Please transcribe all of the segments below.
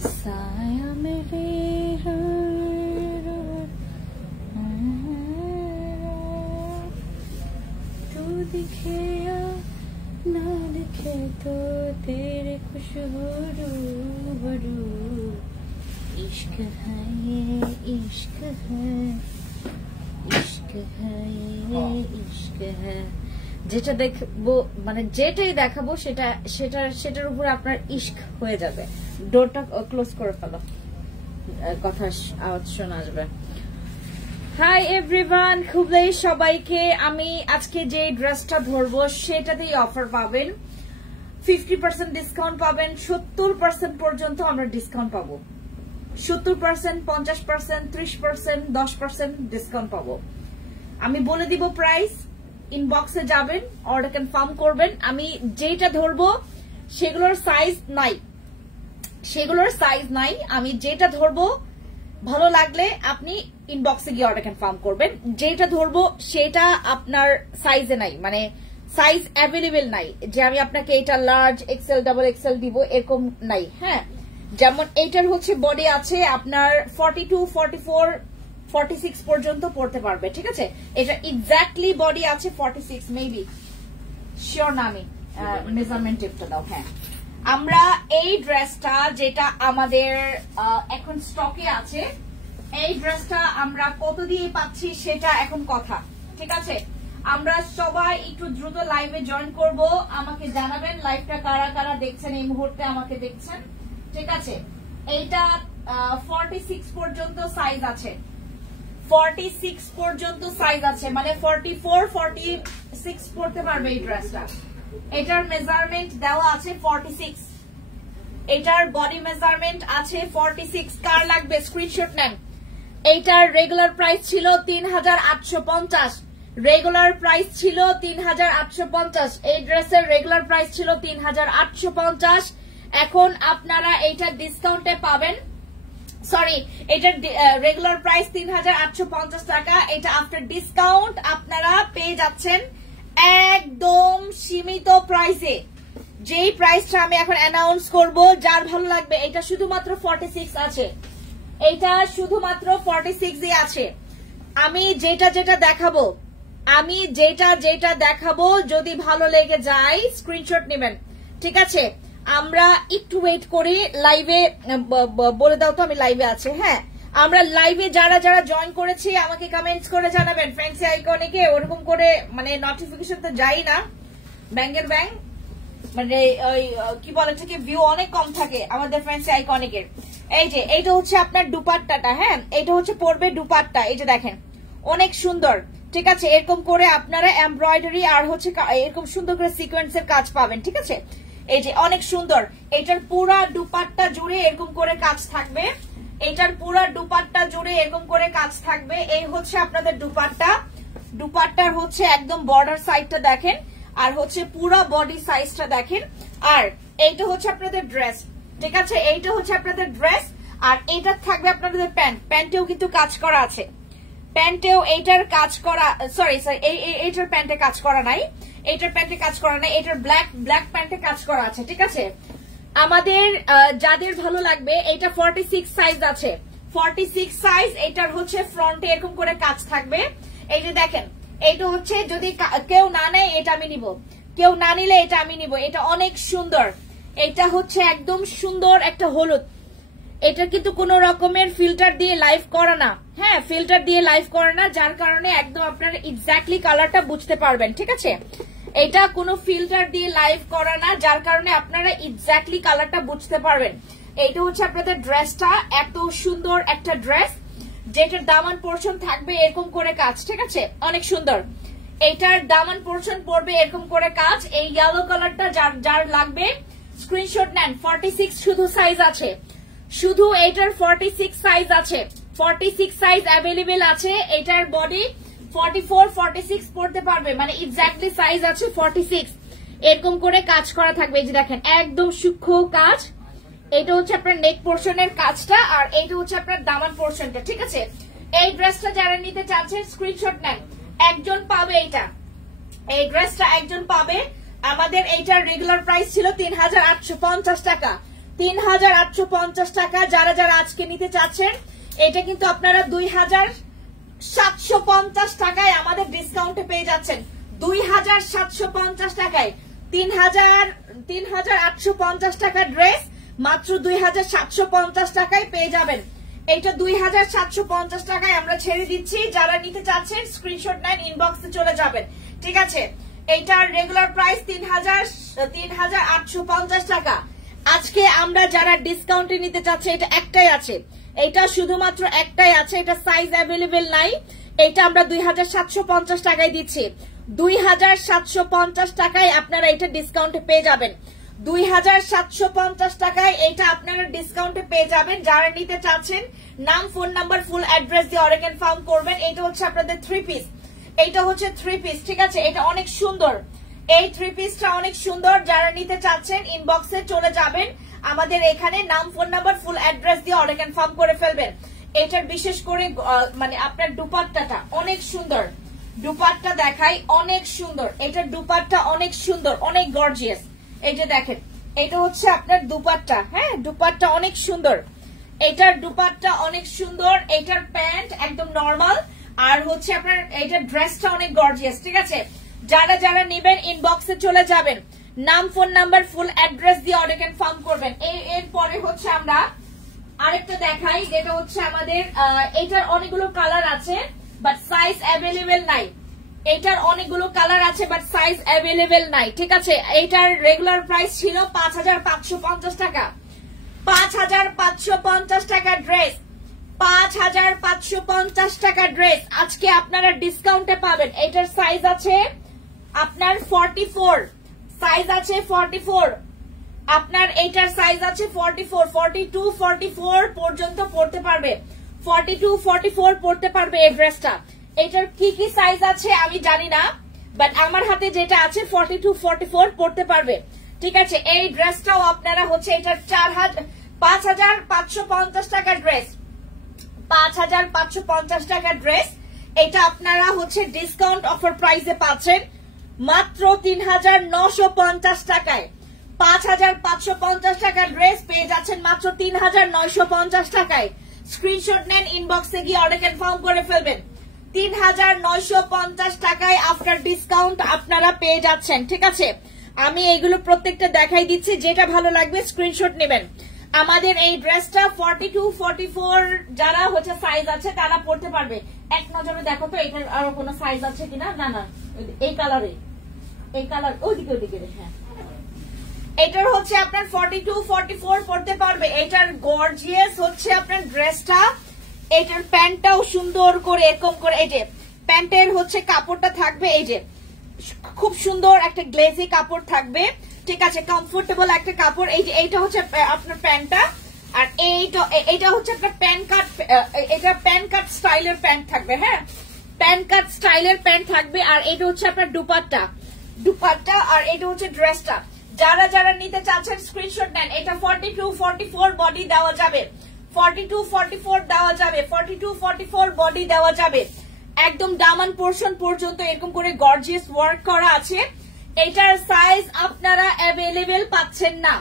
साया मेरे तू दिखे या ना दिखे तो तेरे खुशबू रूबरू इश्क है ये इश्क है इश्क है ये इश्क है যেটা দেখবো মানে যেটাই দেখাবো সেটার উপর আপনার ইশক হয়ে যাবে ডোরটা ক্লোজ করে ফেলো কথা আওয়াজ শোনা যাবে হাই এভরিওয়ান খুবই সবাইকে আমি আজকে যে ড্রেসটা ধরবো সেটাতেই অফার পাবেন 50% ডিসকাউন্ট পাবেন 70% পর্যন্ত আমরা ডিসকাউন্ট পাবো 70% 50% 30% 10% ডিসকাউন্ট পাবো আমি বলে দিব প্রাইস ইনবক্সে যাবেন অর্ডার কনফার্ম করবেন আমি যেটা ধরবো সেগুলোর সাইজ নাই আমি যেটা ধরবো ভালো লাগলে আপনি ইনবক্সে গিয়ে অর্ডার কনফার্ম করবেন যেটা ধরবো সেটা আপনার সাইজে নাই মানে সাইজ অ্যাভেলেবেল নাই যে আমি আপনাকে এটা লার্জ এক্সেল ডাবল এক্সেল দিব এরকম নাই হ্যাঁ যেমন এইটার হচ্ছে বডি আছে আপনার 42 44 46 পর্যন্ত পড়তে পারবে ঠিক আছে এটা এক্স্যাক্টলি বডি আছে 46 মেবি শিওর না আমি মেজারমেন্ট টিপটা দাও হ্যাঁ আমরা এই ড্রেসটা যেটা আমাদের এখন স্টকে আছে এই ড্রেসটা আমরা কত দিয়ে পাচ্ছি সেটা এখন কথা ঠিক আছে আমরা সবাই একটু দ্রুত লাইভে জয়েন করব আমাকে জানাবেন লাইভটা কারা কারা দেখছেন এই মুহূর্তে আমাকে দেখছেন ঠিক আছে এইটা 46 পর্যন্ত সাইজ আছে 46 পর্যন্ত সাইজ আছে মানে 44 46 পড়তে পারবে এই ড্রেসটা এটার মেজারমেন্ট দেওয়া আছে 46 এটার বডি মেজারমেন্ট আছে 46 কার লাগবে স্ক্রিনশট নেন এইটার রেগুলার প্রাইস ছিল 3850 রেগুলার প্রাইস ছিল 3850 এই ড্রেসের রেগুলার প্রাইস ছিল 3850 এখন আপনারা এইটা ডিসকাউন্টে পাবেন সরি এটার রেগুলার প্রাইস 3850 টাকা এটা আফটার ডিসকাউন্ট আপনারা পেয়ে যাচ্ছেন একদম সীমিত প্রাইসে যেই প্রাইসটা আমি এখন অ্যানাউন্স করব যার ভালো লাগবে এটা শুধুমাত্র 46 আছে এটা শুধুমাত্র 46 এ আছে আমি যেটা দেখাবো যদি ভালো লেগে যায় স্ক্রিনশট নেবেন ঠিক আছে আমরা একটু ওয়েট করি লাইভে বলে দাও তো আমি লাইভে আছে হ্যাঁ আমরা লাইভে যারা যারা জয়েন করেছি আমাকে কমেন্টস করে জানাবেন ফ্যান্সি আইকনিকে ওরকম করে মানে নোটিফিকেশন তো যাই না ব্যাংকের ব্যাংক মানে ওই কি বলে থেকে ভিউ অনেক কম থাকে আমাদের ফ্যান্সি আইকনিকের এই যে এইটা হচ্ছে আপনার দুপাট্টাটা হ্যাঁ এইটা হচ্ছে পড়বে দুপাট্টা এই যে দেখেন অনেক সুন্দর ঠিক আছে এরকম করে আপনারা এমব্রয়ডারি আর হচ্ছে এরকম সুন্দর করে সিকোয়েন্সের কাজ পাবেন ঠিক আছে এই যে অনেক সুন্দর এটার পুরা দুপাট্টা জুড়ে এরকম করে কাজ থাকবে এটার পুরা দুপাট্টা জুড়ে এরকম করে কাজ থাকবে এই হচ্ছে আপনাদের দুপাট্টার হচ্ছে একদম বর্ডার সাইডটা দেখেন আর হচ্ছে পুরা বডি সাইজটা দেখেন আর এইটা হচ্ছে আপনাদের ড্রেস ঠিক আছে এইটা হচ্ছে আপনাদের ড্রেস আর এইটা থাকবে আপনাদের প্যান্টেও কিন্তু কাজ করা আছে প্যান্টেও এইটার কাজ করা সরি এইটার প্যান্টে কাজ করা নাই এটার প্যান্টে কাজ করা নাই এটার ব্ল্যাক প্যান্টে কাজ করা আছে ঠিক আছে আমাদের যাদের ভালো লাগবে এটা 46 সাইজ আছে 46 সাইজ এটার হচ্ছে ফ্রন্টে এরকম করে কাজ থাকবে এই যে দেখেন এইটা হচ্ছে যদি কেউ না নেয় এটা আমি নিব কেউ না নিলে এটা আমি নিব এটা অনেক সুন্দর এটা হচ্ছে একদম সুন্দর একটা হলুদ এটা কিন্তু কোনো রকমের ফিল্টার দিয়ে লাইভ করা না হ্যাঁ ফিল্টার দিয়ে লাইভ করা না যার কারণে একদম আপনারা এক্স্যাক্টলি কালারটা বুঝতে পারবেন ঠিক আছে এটা কোনো ফিল্টার দিয়ে লাইভ করা না যার কারণে আপনারা এক্স্যাক্টলি কালারটা বুঝতে পারবেন এইটা হচ্ছে আপনাদের ড্রেসটা এত সুন্দর একটা ড্রেস যেটার দামান পোরশন থাকবে এরকম করে কাজ ঠিক আছে অনেক সুন্দর এটার দামান পোরশন পড়বে এরকম করে কাজ এই ইয়েলো কালারটা যার লাগবে স্ক্রিনশট নেন 46 শুধু সাইজ আছে শুধু এটার 46 সাইজ আছে 46 সাইজ অ্যাভেলেবেল আছে এটার বডি 44 46 পড়তে পারবে মানে এক্স্যাক্টলি সাইজ আছে 46 এরকম করে কাজ করা থাকবে এই যে দেখেন একদম সূক্ষ্ম কাজ এটা হচ্ছে আপনার নেক পোরশনের কাজটা আর এইটা হচ্ছে আপনার দামান পোরশনটা ঠিক আছে এই ড্রেসটা যারা নিতে চাচ্ছেন স্ক্রিনশট নেন একজন পাবে এটা এই ড্রেসটা একজন পাবে আমাদের এইটার রেগুলার প্রাইস ছিল 3850 টাকা 3850 টাকা। যারা যারা আজকে নিতে চাচ্ছেন এটা কিন্তু আপনারা 2750 টাকায় আমাদের ডিসকাউন্টে পেয়ে যাচ্ছেন। 2750 টাকায় 3850 টাকার ড্রেস মাত্র 2750 টাকায় পেয়ে যাবেন। এইটা 2750 টাকায় আমরা ছেড়ে দিচ্ছি। যারা নিতে চাচ্ছেন স্ক্রিনশট নেন, ইনবক্সে চলে যাবেন। ঠিক আছে, এইটার রেগুলার প্রাইস 3850 টাকা। আজকে আমরা যারা ডিসকাউন্টে নিতে চাচ্ছে এটা একটাই আছে, এটা শুধুমাত্র একটাই আছে, এটা সাইজ অ্যাভেলেবেল নাই। এটা আমরা 2750 টাকায় দিচ্ছি। 2750 টাকায় আপনারা এটা ডিসকাউন্টে পেয়ে যাবেন। 2750 টাকায় এটা আপনারা ডিসকাউন্টে পেয়ে যাবেন। যারা নিতে চাচ্ছেন নাম, ফোন নাম্বার, ফুল অ্যাড্রেস দিয়ে অর্ডার কনফার্ম করবেন। এটা হচ্ছে আপনাদের 3 পিস, এইটা হচ্ছে 3 পিস। ঠিক আছে, এটা অনেক সুন্দর, এই 3 পিসটা অনেক সুন্দর। যারা নিতে চাচ্ছেন ইনবক্সে চলে যাবেন, আমাদের এখানে নাম, ফোন নাম্বার, ফুল অ্যাড্রেস দিয়ে অর্ডার কনফার্ম করে ফেলবেন। এটার বিশেষ করে মানে আপনার দুপাট্টাটা অনেক সুন্দর, দুপাট্টা দেখাই, অনেক সুন্দর। এটার দুপাট্টা অনেক সুন্দর, অনেক গর্জিয়াস। এই যে দেখেন, এটা হচ্ছে আপনার দুপাট্টা। হ্যাঁ, দুপাট্টা অনেক সুন্দর, এটার দুপাট্টা অনেক সুন্দর। এটার প্যান্ট একদম নরমাল, আর হচ্ছে আপনার এটার ড্রেসটা অনেক গর্জিয়াস। ঠিক আছে, যারা যারা নেবেন ইনবক্সে চলে যাবেন, নাম, ফোন নাম্বার, ফুল অ্যাড্রেস দিয়ে অর্ডার কনফার্ম করবেন। এরপরে হচ্ছে আমরা আরেকটা দেখাই, যেটা হচ্ছে আমাদের এটার অনেকগুলো কালার আছে বাট সাইজ অ্যাভেলেবেল নাই। এটার অনেকগুলো কালার আছে বাট সাইজ অ্যাভেলেবেল নাই। ঠিক আছে, এটার রেগুলার প্রাইস ছিল 5550 টাকা। 5550 টাকা ড্রেস, 5550 টাকা ড্রেস আজকে আপনারা ডিসকাউন্টে পাবেন। এটার সাইজ আছে আপনার 44, সাইজ আছে 44, আপনার এইটার সাইজ আছে 44, 42, 44 পর্যন্ত পড়তে পারবে, 42, 44 পড়তে পারবে এই ড্রেসটা। এটার কি কি সাইজ আছে আমি জানি না, বাট আমার হাতে যেটা আছে 42, 44 পড়তে পারবে। ঠিক আছে, এই ড্রেসটাও আপনারা হচ্ছে এটার 5550 টাকার ড্রেস, 5550 টাকার ড্রেস। এটা আপনারা হচ্ছে ডিসকাউন্ট অফার প্রাইসে পাচ্ছেন মাত্র 3950 টাকায়। 5550 টাকার ড্রেস পেয়ে যাচ্ছেন মাত্র 3950 টাকায়। স্ক্রিনশট নেন, ইনবক্সে গিয়ে অর্ডার কনফার্ম করে ফেলবেন। 3950 টাকায় আফটার ডিসকাউন্ট আপনারা পেয়ে যাচ্ছেন। ঠিক আছে, আমি এইগুলো প্রত্যেকটা দেখাই দিচ্ছি, যেটা ভালো লাগবে স্ক্রিনশট নেবেন। আমাদের এই ড্রেসটা 42, 44 যারা হচ্ছে সাইজ আছে তারা পড়তে পারবে। এক নজরে দেখো তো এটার আরো কোনো সাইজ আছে কিনা। না না, এই কালারে, এই কালার ওইদিকে ওইদিকে। হ্যাঁ, এটার হচ্ছে আপনার 42, 44 পড়তে পারবে। এটার গর্জিয়াস হচ্ছে আপনার ড্রেসটা। এটার প্যান্টটাও সুন্দর করে এরকম করে, এই যে প্যান্টের হচ্ছে কাপড়টা থাকবে, এই যে খুব সুন্দর একটা গ্লেজি কাপড় থাকবে। ঠিক আছে, কমফোর্টেবল একটা কাপড়। এই যে এইটা হচ্ছে আপনার প্যান্টটা, আর এইটা হচ্ছে আপনার প্যান্ট কাট, এটা প্যান্ট কাট স্টাইলের প্যান্ট থাকবে। হ্যাঁ, প্যান্ট কাট স্টাইলের প্যান্ট থাকবে। আর এটা হচ্ছে আপনার দুপাট্টা, দুপাট্টা, আর এটা হচ্ছে ড্রেসটা। যারা যারা নিতে চাচ্ছেন স্ক্রিনশট নেন। এটা 42, 44 বডি দেওয়া যাবে, 42, 44 দেওয়া যাবে, 42, 44 বডি দেওয়া যাবে। একদম দামান পোর্শন পর্যন্ত এরকম করে গর্জিয়াস ওয়ার্ক করা আছে। এটার সাইজ আপনারা অ্যাভেলেবেল পাচ্ছেন না,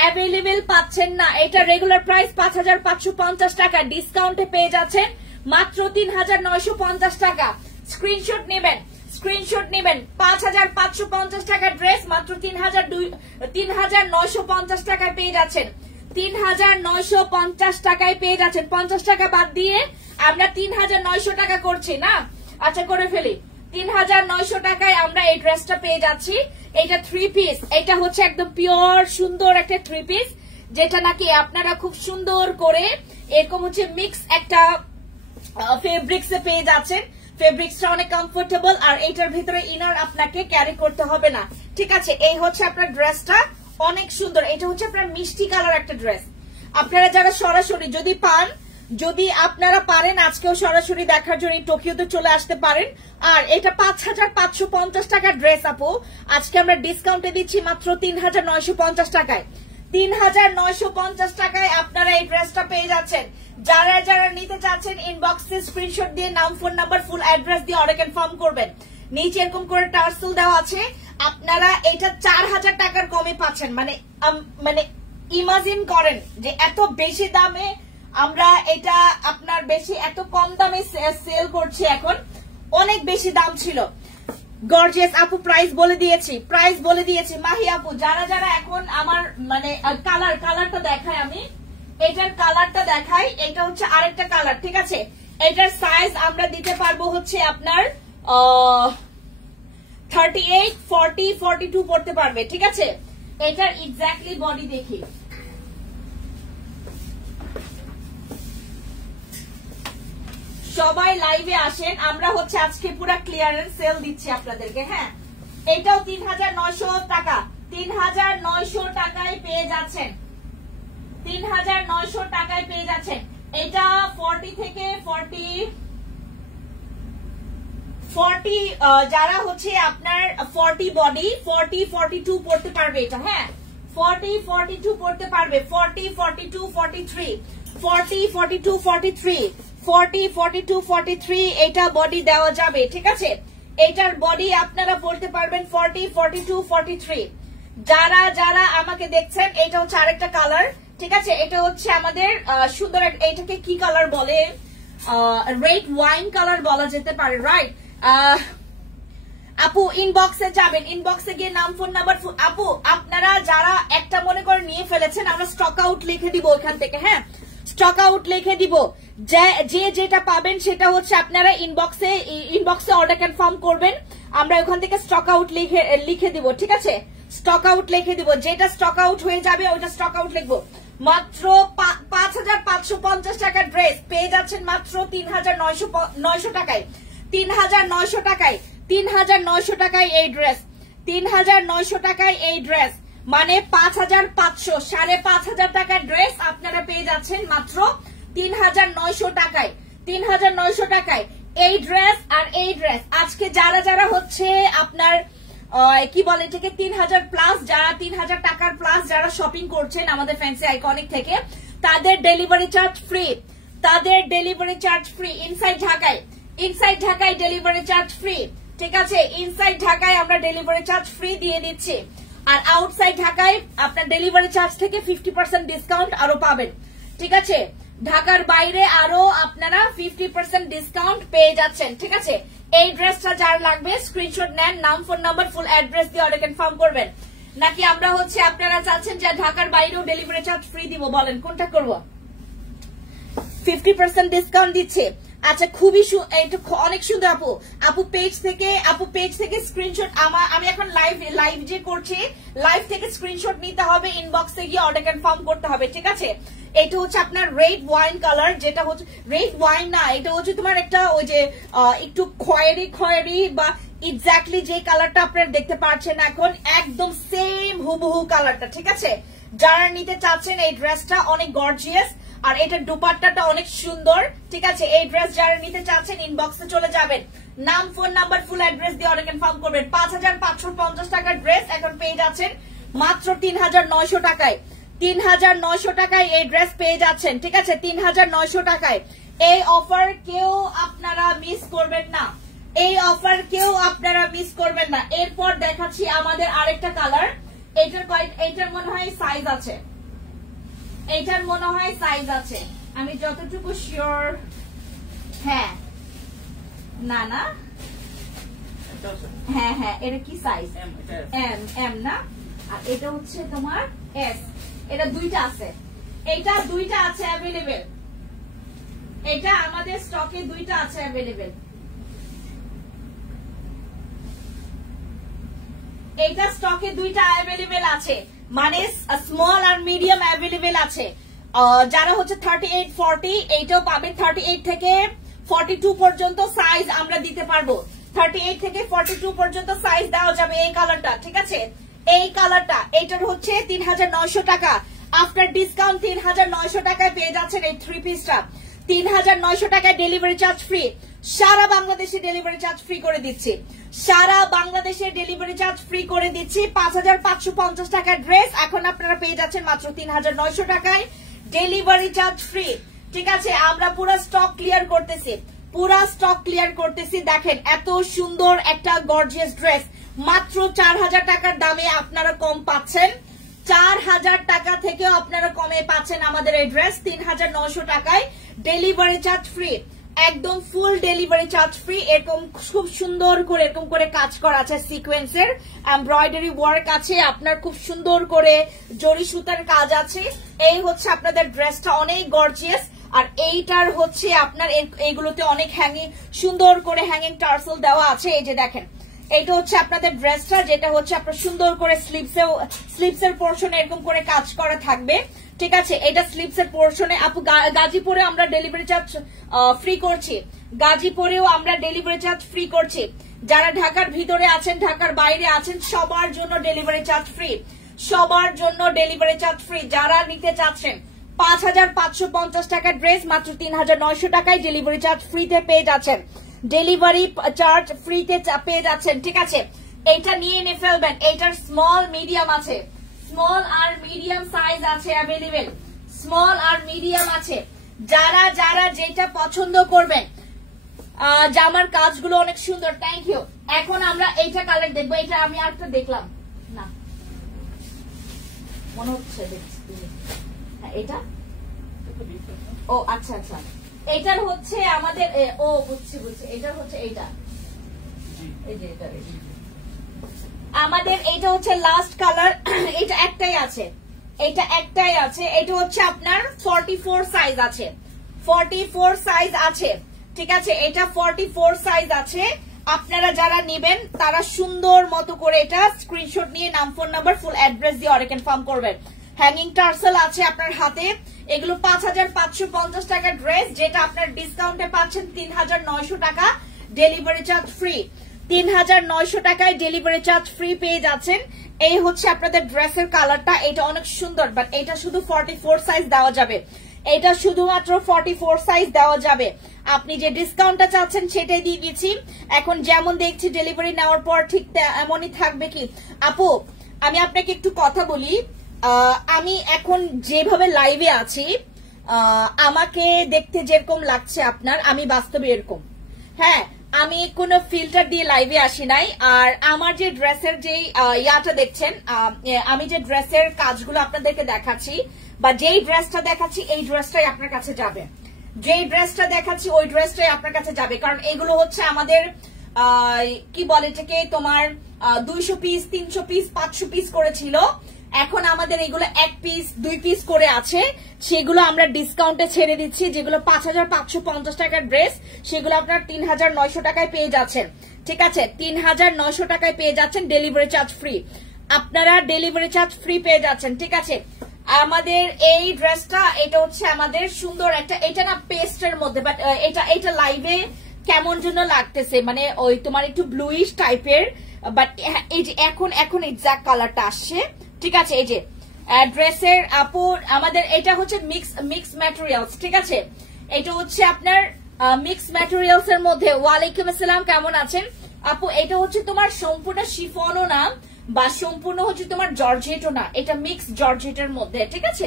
অ্যাভেলেবেল পাচ্ছেন না। এটা রেগুলার প্রাইস 5550 টাকা, ডিসকাউন্টে পেয়ে যাচ্ছেন মাত্র 3950 টাকা। স্ক্রিনশট নেবেন, স্ক্রিনশট নেবেন। 5550 টাকার ড্রেস মাত্র 3950 টাকায় পেয়ে যাচ্ছেন, 3950 টাকায় পেয়ে যাচ্ছেন। 50 টাকা বাদ দিয়ে আমরা 3900 টাকা করছি না, আচ্ছা করে ফেলি। 3900 টাকায় আমরা এই ড্রেসটা পেয়ে যাচ্ছি। এটা 3 পিস, এটা হচ্ছে একদম পিওর সুন্দর একটা 3 পিস, যেটা নাকি আপনারা খুব সুন্দর করে এরকম হচ্ছে মিক্স একটা ফেব্রিক্স এ পেয়ে যাচ্ছেন। ফেব্রিক্সটা অনেক কমফোর্টেবল, আর এইটার ভিতরে ইনার আপনাকে ক্যারি করতে হবে না। ঠিক আছে, এই হচ্ছে আপনার ড্রেসটা, অনেক সুন্দর। এটা হচ্ছে আপনার মিষ্টি কালার একটা ড্রেস। আপনারা যারা সরাসরি যদি পান, যদি আপনারা পারেন আজকেও সরাসরি দেখার জন্য টোকিওতে চলে আসতে পারেন। আর এটা 5550 টাকার ড্রেস আপু, আজকে আমরা ডিসকাউন্টে দিচ্ছি মাত্র 3950 টাকায়। 3950 টাকায় আপনারা এই ড্রেসটা পেয়ে যাচ্ছেন। যারা যারা নিতে চাচ্ছেন ইনবক্সে স্ক্রিনশট দিয়ে নাম, ফোন নাম্বার, ফুল অ্যাড্রেস দিয়ে অর্ডার কনফার্ম করবেন। নিচে এরকম করে টার্সেল দেওয়া আছে, আপনারা এটা 4000 টাকার কমে পাচ্ছেন। মানে ইমাজিন করেন যে এত বেশি দামে আমরা এটা আপনার বেশি এত কম দামে সেল করছি, এখন অনেক বেশি দাম ছিল। গর্জিয়াস আপু প্রাইস বলে দিয়েছি, মাহি আপু যারা যারা এখন আমার মানে কালারটা দেখায়, আমি এটার কালারটা দেখাই, এটা হচ্ছে আরেকটা কালার, ঠিক আছে। এটার সাইজ আমরা দিতে পারবো হচ্ছে আপনার 38, 40, 42 পড়তে পারবে, ঠিক আছে। এটার এক্স্যাক্টলি বডি দেখি, সবাই লাইভে আসেন, আমরা হচ্ছে আজকে পুরো ক্লিয়ারেন্স সেল দিচ্ছি আপনাদেরকে। হ্যাঁ, এটাও 3900 টাকা, 3900 টাকায় পেয়ে যাচ্ছেন, 3900 টাকায় পেয়ে যাচ্ছেন। এটা 40 থেকে 40 যারা হচ্ছে আপনার 40 বডি 40, 42 পড়তে পারবে এটা। হ্যাঁ, 40, 42 পড়তে পারবে, 40, 42, 43, 40, 42, 43, 40, 42, 43 এটা বডি দেওয়া যাবে, ঠিক আছে। এটার বডি আপনারা পড়তে পারবেন 40, 42, 43। যারা যারা আমাকে দেখছেন, এটা হচ্ছে আরেকটা কালার, ঠিক আছে। এটা হচ্ছে আমাদের সুন্দর, এটাকে কি কালার বলে, রেড ওয়াইন কালার বলা যেতে পারে, রাইট। আপু ইনবক্সে যাবেন, ইনবক্সে গিয়ে নাম ফোন নাম্বার, আপু আপনারা যারা একটা মনে করে নিয়ে ফেলেছেন, আমরা স্টক আউট লিখে দিব ওখান থেকে। হ্যাঁ, স্টক আউট লিখে দিব, যে যেটা পাবেন সেটা হচ্ছে আপনারা ইনবক্সে অর্ডার কনফার্ম করবেন, আমরা ওখান থেকে স্টক আউট লিখে দিব, ঠিক আছে। স্টক আউট লিখে দিব, যেটা স্টক আউট হয়ে যাবে ওইটা স্টক আউট লিখবো। মাত্র 5550 টাকার ড্রেস পেয়ে যাচ্ছেন মাত্র 3900 টাকায়, 3900 টাকায়, 3900 টাকায় এই ড্রেস, 3900 টাকায় এই ড্রেস, মানে 5500, 5500 টাকার ড্রেস আপনারা পেয়ে যাচ্ছেন মাত্র 3900 টাকায়, 3900 টাকায় এই ড্রেস। আর এই ড্রেস আজকে যারা যারা হচ্ছে আপনার কি বলে এটাকে 3000 প্লাস, যারা 3000 টাকার প্লাস যারা শপিং করছেন আমাদের ফ্যান্সি আইকনিক থেকে, তাদের ডেলিভারি চার্জ ফ্রি, তাদের ডেলিভারি চার্জ ফ্রি। ইনসাইড ঢাকায় ডেলিভারি চার্জ ফ্রি, ঠিক আছে। ইনসাইড ঢাকায় আমরা ডেলিভারি চার্জ ফ্রি দিয়ে দিচ্ছি, আর আউটসাইড ঢাকায় আপনার ডেলিভারি চার্জ থেকে 50% ডিসকাউন্ট আরো পাবেন, ঠিক আছে। ঢাকার বাইরে আরো আপনারা 50% ডিসকাউন্ট পেয়ে যাচ্ছেন, ঠিক আছে। এই ড্রেসটা যার লাগবে স্ক্রিনশট নেন, নাম ফোন নাম্বার ফুল অ্যাড্রেস দিয়ে অর্ডার কনফার্ম করবেন। নাকি আমরা হচ্ছে আপনারা চাচ্ছেন যে ঢাকার বাইরেও ডেলিভারি চার্জ ফ্রি দিব, বলেন কোনটা করবো। 50% ডিসকাউন্ট দিচ্ছে, আচ্ছা খুবই অনেক সুন্দর। আপু পেজ থেকে স্ক্রিনশট, আমি এখন লাইভ যে করছি, লাইভ থেকে স্ক্রিনশট নিতে হবে, ইনবক্সে গিয়ে অর্ডার কনফার্ম করতে হবে, ঠিক আছে। এটা হচ্ছে আপনার রেড ওয়াইন কালার, যেটা হচ্ছে রেড ওয়াইন না, এটা হচ্ছে তোমার একটা ওই যে একটু খয়েরি বা এক্স্যাক্টলি যে কালারটা আপনারা দেখতে পাচ্ছেন এখন, একদম সেম হুবহু কালারটা, ঠিক আছে। যারা নিতে চাচ্ছেন এই ড্রেসটা অনেক গর্জিয়াস, আর এটার দুপাট্টাটা অনেক সুন্দর, ঠিক আছে। এই ড্রেস যারা নিতে চাচ্ছেন ইনবক্সে চলে যাবেন, নাম ফোন নাম্বার ফুল অ্যাড্রেস দিয়ে অর্ডার কনফার্ম করবেন। 5550 টাকার ড্রেস এখন পেয়ে যাচ্ছেন মাত্র 3900 টাকায়, 3900 টাকায় এই ড্রেস পেয়ে যাচ্ছেন, ঠিক আছে। 3900 টাকায় এই অফার কেউ আপনারা মিস করবেন না, এই অফার কেউ আপনারা মিস করবেন না। এরপর দেখাচ্ছি আমাদের আরেকটা কালার, এটার মনে হয় সাইজ আছে, এটার মনে হয় সাইজ আছে, আমি যতটুকু শিওর। হ্যাঁ না না হ্যাঁ হ্যাঁ, এটা কি সাইজ, এম না, আর এটা হচ্ছে তোমার এস, এটা দুইটা আছে, এটা দুইটা আছে অ্যাভেলেবেল, এটা আমাদের স্টকে দুইটা আছে অ্যাভেলেবেল, এটা স্টকে দুইটা অ্যাভেলেবেল আছে, মানে স্মল আর মিডিয়াম অ্যাভেলেবেল আছে। যারা হচ্ছে 38, 40 এইটাও পাবে, 38 থেকে 42 পর্যন্ত সাইজ আমরা দিতে পারবো, 38 থেকে 42 পর্যন্ত সাইজ দেওয়া যাবে। এই কালারটা, ঠিক আছে, এই কালারটা, এটার হচ্ছে 3900 টাকা, আফটার ডিসকাউন্ট 3900 টাকায় পেয়ে যাচ্ছেন এই 3 পিসটা, 3900 টাকায় ডেলিভারি চার্জ ফ্রি, সারা বাংলাদেশে ডেলিভারি চার্জ ফ্রি করে দিচ্ছি, সারা বাংলাদেশে ডেলিভারি চার্জ ফ্রি করে দিচ্ছি। 5550 টাকার ড্রেস এখন আপনারা পেয়ে যাচ্ছেন মাত্র 3900 টাকায়, ডেলিভারি চার্জ ফ্রি, ঠিক আছে। আমরা পুরো স্টক ক্লিয়ার করতেছি, পুরা স্টক ক্লিয়ার করতেছি। দেখেন এত সুন্দর একটা গর্জিয়াস ড্রেস মাত্র 4000 টাকার দামে আপনারা কম পাচ্ছেন, 4000 টাকা থেকেও আপনারা কমে পাচ্ছেন আমাদের এই ড্রেস 3900 টাকায়, ডেলিভারি চার্জ ফ্রি, একদম ফুল ডেলিভারি চার্জ ফ্রি। এরকম খুব সুন্দর করে এরকম করে কাজ করা আছে, সিকোয়েন্সের এমব্রয়ডারি ওয়ার্ক আছে, আপনার খুব সুন্দর করে জরি সুতার কাজ আছে। এই হচ্ছে আপনাদের ড্রেসটা, অনেক গর্জিয়াস। আর এইটার হচ্ছে আপনার এইগুলোতে অনেক হ্যাঙ্গিং, সুন্দর করে হ্যাঙ্গিং টার্সেল দেওয়া আছে। এই যে দেখেন, এইটা হচ্ছে আপনাদের ড্রেসটা, যেটা হচ্ছে আপনার সুন্দর করে স্লিপসের পোর্শনে এরকম করে কাজ করা থাকবে। ঠিক আছে, এটা স্লিপসের পোর্শনে। আপু গাজীপুরে আমরা ডেলিভারি চার্জ ফ্রি করছি, গাজীপুরেও আমরা ডেলিভারি চার্জ ফ্রি করছি। যারা ঢাকার ভিতরে আছেন, ঢাকার বাইরে আছেন, সবার জন্য ডেলিভারি চার্জ ফ্রি, সবার জন্য ডেলিভারি চার্জ ফ্রি। যারা নিতে চাচ্ছেন 5550 টাকার ড্রেস মাত্র 3900 টাকায় ডেলিভারি চার্জ ফ্রিতে পেয়ে যাচ্ছেন, ডেলিভারি চার্জ ফ্রিতে পেয়ে যাচ্ছেন। ঠিক আছে, এটা নিয়ে নিয়ে ফেলবেন। এটার স্মল মিডিয়াম আছে, স্মল আর মিডিয়াম সাইজ আছে অ্যাভেলেবেল, স্মল আর মিডিয়াম আছে। যারা যারা যেটা পছন্দ করবেন, জামার কাজগুলো অনেক সুন্দর। Thank you. এখন আমরা এইটা কালার দেখবো, এটা আমি আরেকটা দেখলাম না মনে হচ্ছে, হ্যাঁ এটা, ও আচ্ছা আচ্ছা, এটার হচ্ছে আমাদের, ও বুঝছি বুঝছি, এটার হচ্ছে এইটা, এই যে এটা আমাদের, এইটা হচ্ছে লাস্ট কালার। এটা একটাই আছে, এটা একটাই আছে। এটা হচ্ছে আপনার 44 সাইজ আছে, 44 সাইজ আছে। ঠিক আছে, এটা 44 সাইজ আছে। আপনারা যারা নেবেন তারা সুন্দর মতো করে এটা স্ক্রিনশট নিয়ে নাম, ফোন নাম্বার, ফুল অ্যাড্রেস দিয়ে অর্ডার কনফার্ম করবেন। হ্যাঙ্গিং টার্সেল আছে আপনার হাতে। এগুলো 5550 টাকার ড্রেস, যেটা আপনার ডিসকাউন্টে পাচ্ছেন 3900 টাকা, ডেলিভারি চার্জ ফ্রি। 3900 টাকায় ডেলিভারি চার্জ ফ্রি পেয়ে যাচ্ছেন। এই হচ্ছে আপনাদের ড্রেসের কালারটা, এটা অনেক সুন্দর, বাট এটা শুধু 44 সাইজ দেওয়া যাবে, এটা শুধুমাত্র 44 সাইজ দেওয়া যাবে। আপনি যে ডিসকাউন্টটা চাচ্ছেন সেটাই দিয়ে দিচ্ছি। এখন যেমন দেখছি ডেলিভারি নেওয়ার পর ঠিক এমনই থাকবে কি। আপু আমি আপনাকে একটু কথা বলি, আমি এখন যেভাবে লাইভে আছি, আমাকে দেখতে যেরকম লাগছে আপনার, আমি বাস্তবে এরকম। হ্যাঁ, আমি কোনো ফিল্টার দিয়ে লাইভে আসি নাই। আর আমার যে ড্রেসের যে ইয়াটা দেখছেন, আমি যে ড্রেসের কাজগুলো আপনাদেরকে দেখাচ্ছি, বা যেই ড্রেসটা দেখাচ্ছি এই ড্রেসটাই আপনার কাছে যাবে, যেই ড্রেসটা দেখাচ্ছি ওই ড্রেসটাই আপনার কাছে যাবে। কারণ এগুলো হচ্ছে আমাদের কি বলে এটাকে, তোমার 200 পিস, 300 পিস, 500 পিস করেছিল। এখন আমাদের এগুলো 1 পিস 2 পিস করে আছে, সেগুলো আমরা ডিসকাউন্টে ছেড়ে দিচ্ছি। যেগুলো 5550 টাকার ড্রেস, সেগুলো আপনার 3900 টাকায় পেয়ে যাচ্ছেন। ঠিক আছে, 3900 টাকায় পেয়ে যাচ্ছেন, ডেলিভারি চার্জ ফ্রি। আপনারা ডেলিভারি চার্জ ফ্রি পেয়ে যাচ্ছেন। ঠিক আছে, আমাদের এই ড্রেসটা, এটা হচ্ছে আমাদের সুন্দর একটা, এটা না পেস্টের মধ্যে, বাট এটা লাইভে কেমন জন্য লাগতেছে, মানে ওই তোমার একটু ব্লুইশ টাইপের, বাট এই যে এখন এক্সাক্ট কালারটা আসছে। ঠিক আছে, এই যে ড্রেসের আপু আমাদের এটা হচ্ছে মিক্স ম্যাটেরিয়ালস। ঠিক আছে, এটা হচ্ছে আপনার মিক্স ম্যাটেরিয়ালস এর মধ্যে। ওয়ালাইকুম আসসালাম, কেমন আছেন আপু? এটা হচ্ছে তোমার সম্পূর্ণ শিফনও না, বা সম্পূর্ণ হচ্ছে তোমার জর্জেটও না, এটা মিক্স জর্জেটের মধ্যে। ঠিক আছে,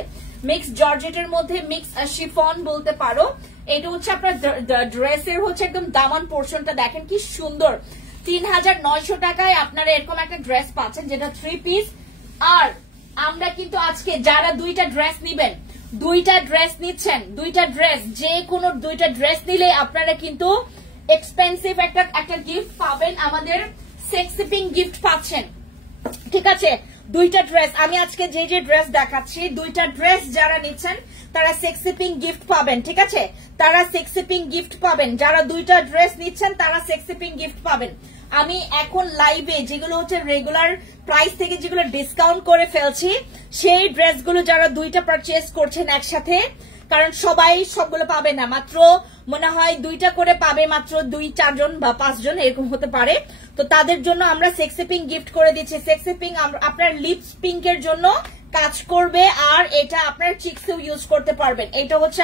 মিক্স জর্জেটের মধ্যে মিক্স শিফন বলতে পারো। এটা হচ্ছে আপনার ড্রেসের হচ্ছে একদম দামান পোর্শনটা দেখেন কি সুন্দর। 3900 টাকায় আপনারা এরকম একটা ড্রেস পাচ্ছেন, যেটা 3 পিস। আর আমরা কিন্তু আজকে যারা দুইটা ড্রেস নিবেন, দুইটা ড্রেস নিচ্ছেন, দুইটা ড্রেস, যে কোনো দুইটা ড্রেস নিলে আপনারা কিন্তু এক্সপেন্সিভ একটা গিফট পাবেন, আমাদের সেক্সিপিং গিফট পাচ্ছেন। ঠিক আছে, দুইটা ড্রেস আমি আজকে যে ড্রেস দেখাচ্ছি, দুইটা ড্রেস যারা নিচ্ছেন তারা সেক্সিপিং গিফট পাবেন। ঠিক আছে, তারা সেক্সিপিং গিফট পাবেন, যারা দুইটা ড্রেস নিচ্ছেন তারা সেক্সিপিং গিফট পাবেন। আমি এখন লাইভে যেগুলো হচ্ছে রেগুলার প্রাইস থেকে যেগুলো ডিসকাউন্ট করে ফেলছি, সেই ড্রেসগুলো যারা দুইটা পারচেজ করছেন একসাথে, কারণ সবাই সবগুলো পাবে না, মাত্র মনে হয় দুইটা করে পাবে, মাত্র 2-4 জন বা 5 জন এরকম হতে পারে। তো তাদের জন্য আমরা সেক্সি পিঙ্ক গিফট করে দিচ্ছি। সেক্সি পিঙ্ক আপনার লিপস পিঙ্কের জন্য কাজ করবে, আর এটা আপনার চিক্সেও ইউজ করতে পারবেন। এটা হচ্ছে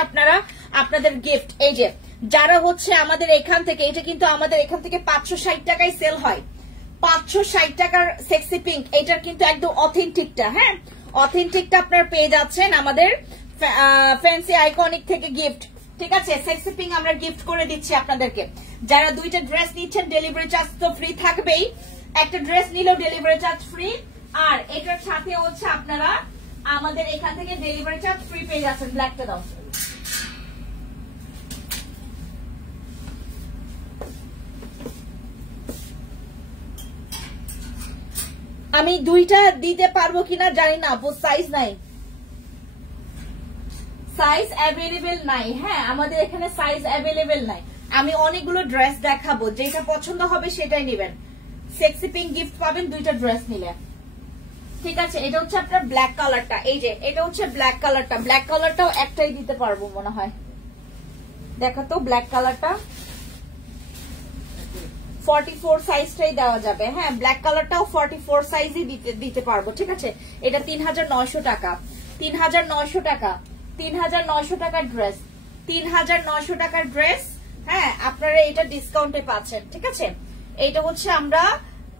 আপনাদের গিফট। এই যে যারা হচ্ছে আমাদের এখান থেকে, এটা কিন্তু আমাদের এখান থেকে 560 টাকায় সেল হয়, 560 টাকার সেক্সি পিঙ্ক। এটার কিন্তু একদম অথেন্টিকটা, হ্যাঁ অথেন্টিকটা আপনার পেয়ে যাচ্ছেন আমাদের ফ্যান্সি আইকনিক থেকে গিফট। ঠিক আছে, সেক্সি পিঙ্ক আমরা গিফট করে দিচ্ছি আপনাদেরকে। যারা দুইটা ড্রেস নিচ্ছেন ডেলিভারি চার্জ তো ফ্রি থাকবেই, একটা ড্রেস নিলেও ডেলিভারি চার্জ ফ্রি। আর এটার সাথে হচ্ছে আপনারা আমাদের এখান থেকে ডেলিভারি চার্জ ফ্রি পেয়ে যাচ্ছেন। ব্ল্যাকটা দাও। আমি দুইটা দিতে পারবো কিনা জানি না আপু, সাইজ নাই, সাইজ অ্যাভেলেবেল নাই। হ্যাঁ, আমাদের এখানে সাইজ অ্যাভেলেবেল নাই। আমি অনেকগুলো ড্রেস দেখাবো, যেটা পছন্দ হবে সেটাই নেবেন। সেক্সি পিঙ্ক গিফট পাবেন দুইটা ড্রেস নিলে। ঠিক আছে, এটা হচ্ছে আপনার ব্ল্যাক কালারটা। এই যে এটা হচ্ছে ব্ল্যাক কালারটা, ব্ল্যাক কালারটাও একটাই দিতে পারবো মনে হয়। দেখো তো ব্ল্যাক কালারটা 44 সাইজটাই দেওয়া যাবে। হ্যাঁ, ব্ল্যাক কালারটাও 44 সাইজই দিতে পারবো। ঠিক আছে, এটা 3900 টাকা, 3900 টাকা, 3900 টাকার ড্রেস, 3900 টাকার ড্রেস। হ্যাঁ, আপনারা এটা ডিসকাউন্টে পাচ্ছেন। ঠিক আছে, এইটা হচ্ছে আমরা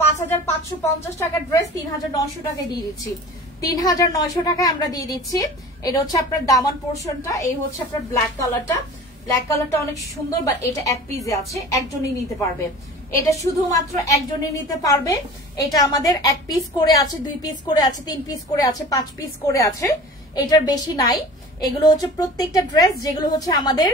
5550 টাকার ড্রেস 3900 টাকায় দিয়ে দিচ্ছি। 3900 টাকায় আমরা দিয়ে দিচ্ছি। এটা হচ্ছে আপনার দামান পোর্শনটা। এই হচ্ছে আপনার ব্ল্যাক কালারটা। ব্ল্যাক কালারটা অনেক সুন্দর, বাট এটা এক পিসে আছে, একজনই নিতে পারবে। এটা শুধুমাত্র একজনই নিতে পারবে। এটা আমাদের এক পিস করে আছে, 2 পিস করে আছে, 3 পিস করে আছে, 5 পিস করে আছে, এটার বেশি নাই। এগুলো হচ্ছে প্রত্যেকটা ড্রেস যেগুলো হচ্ছে আমাদের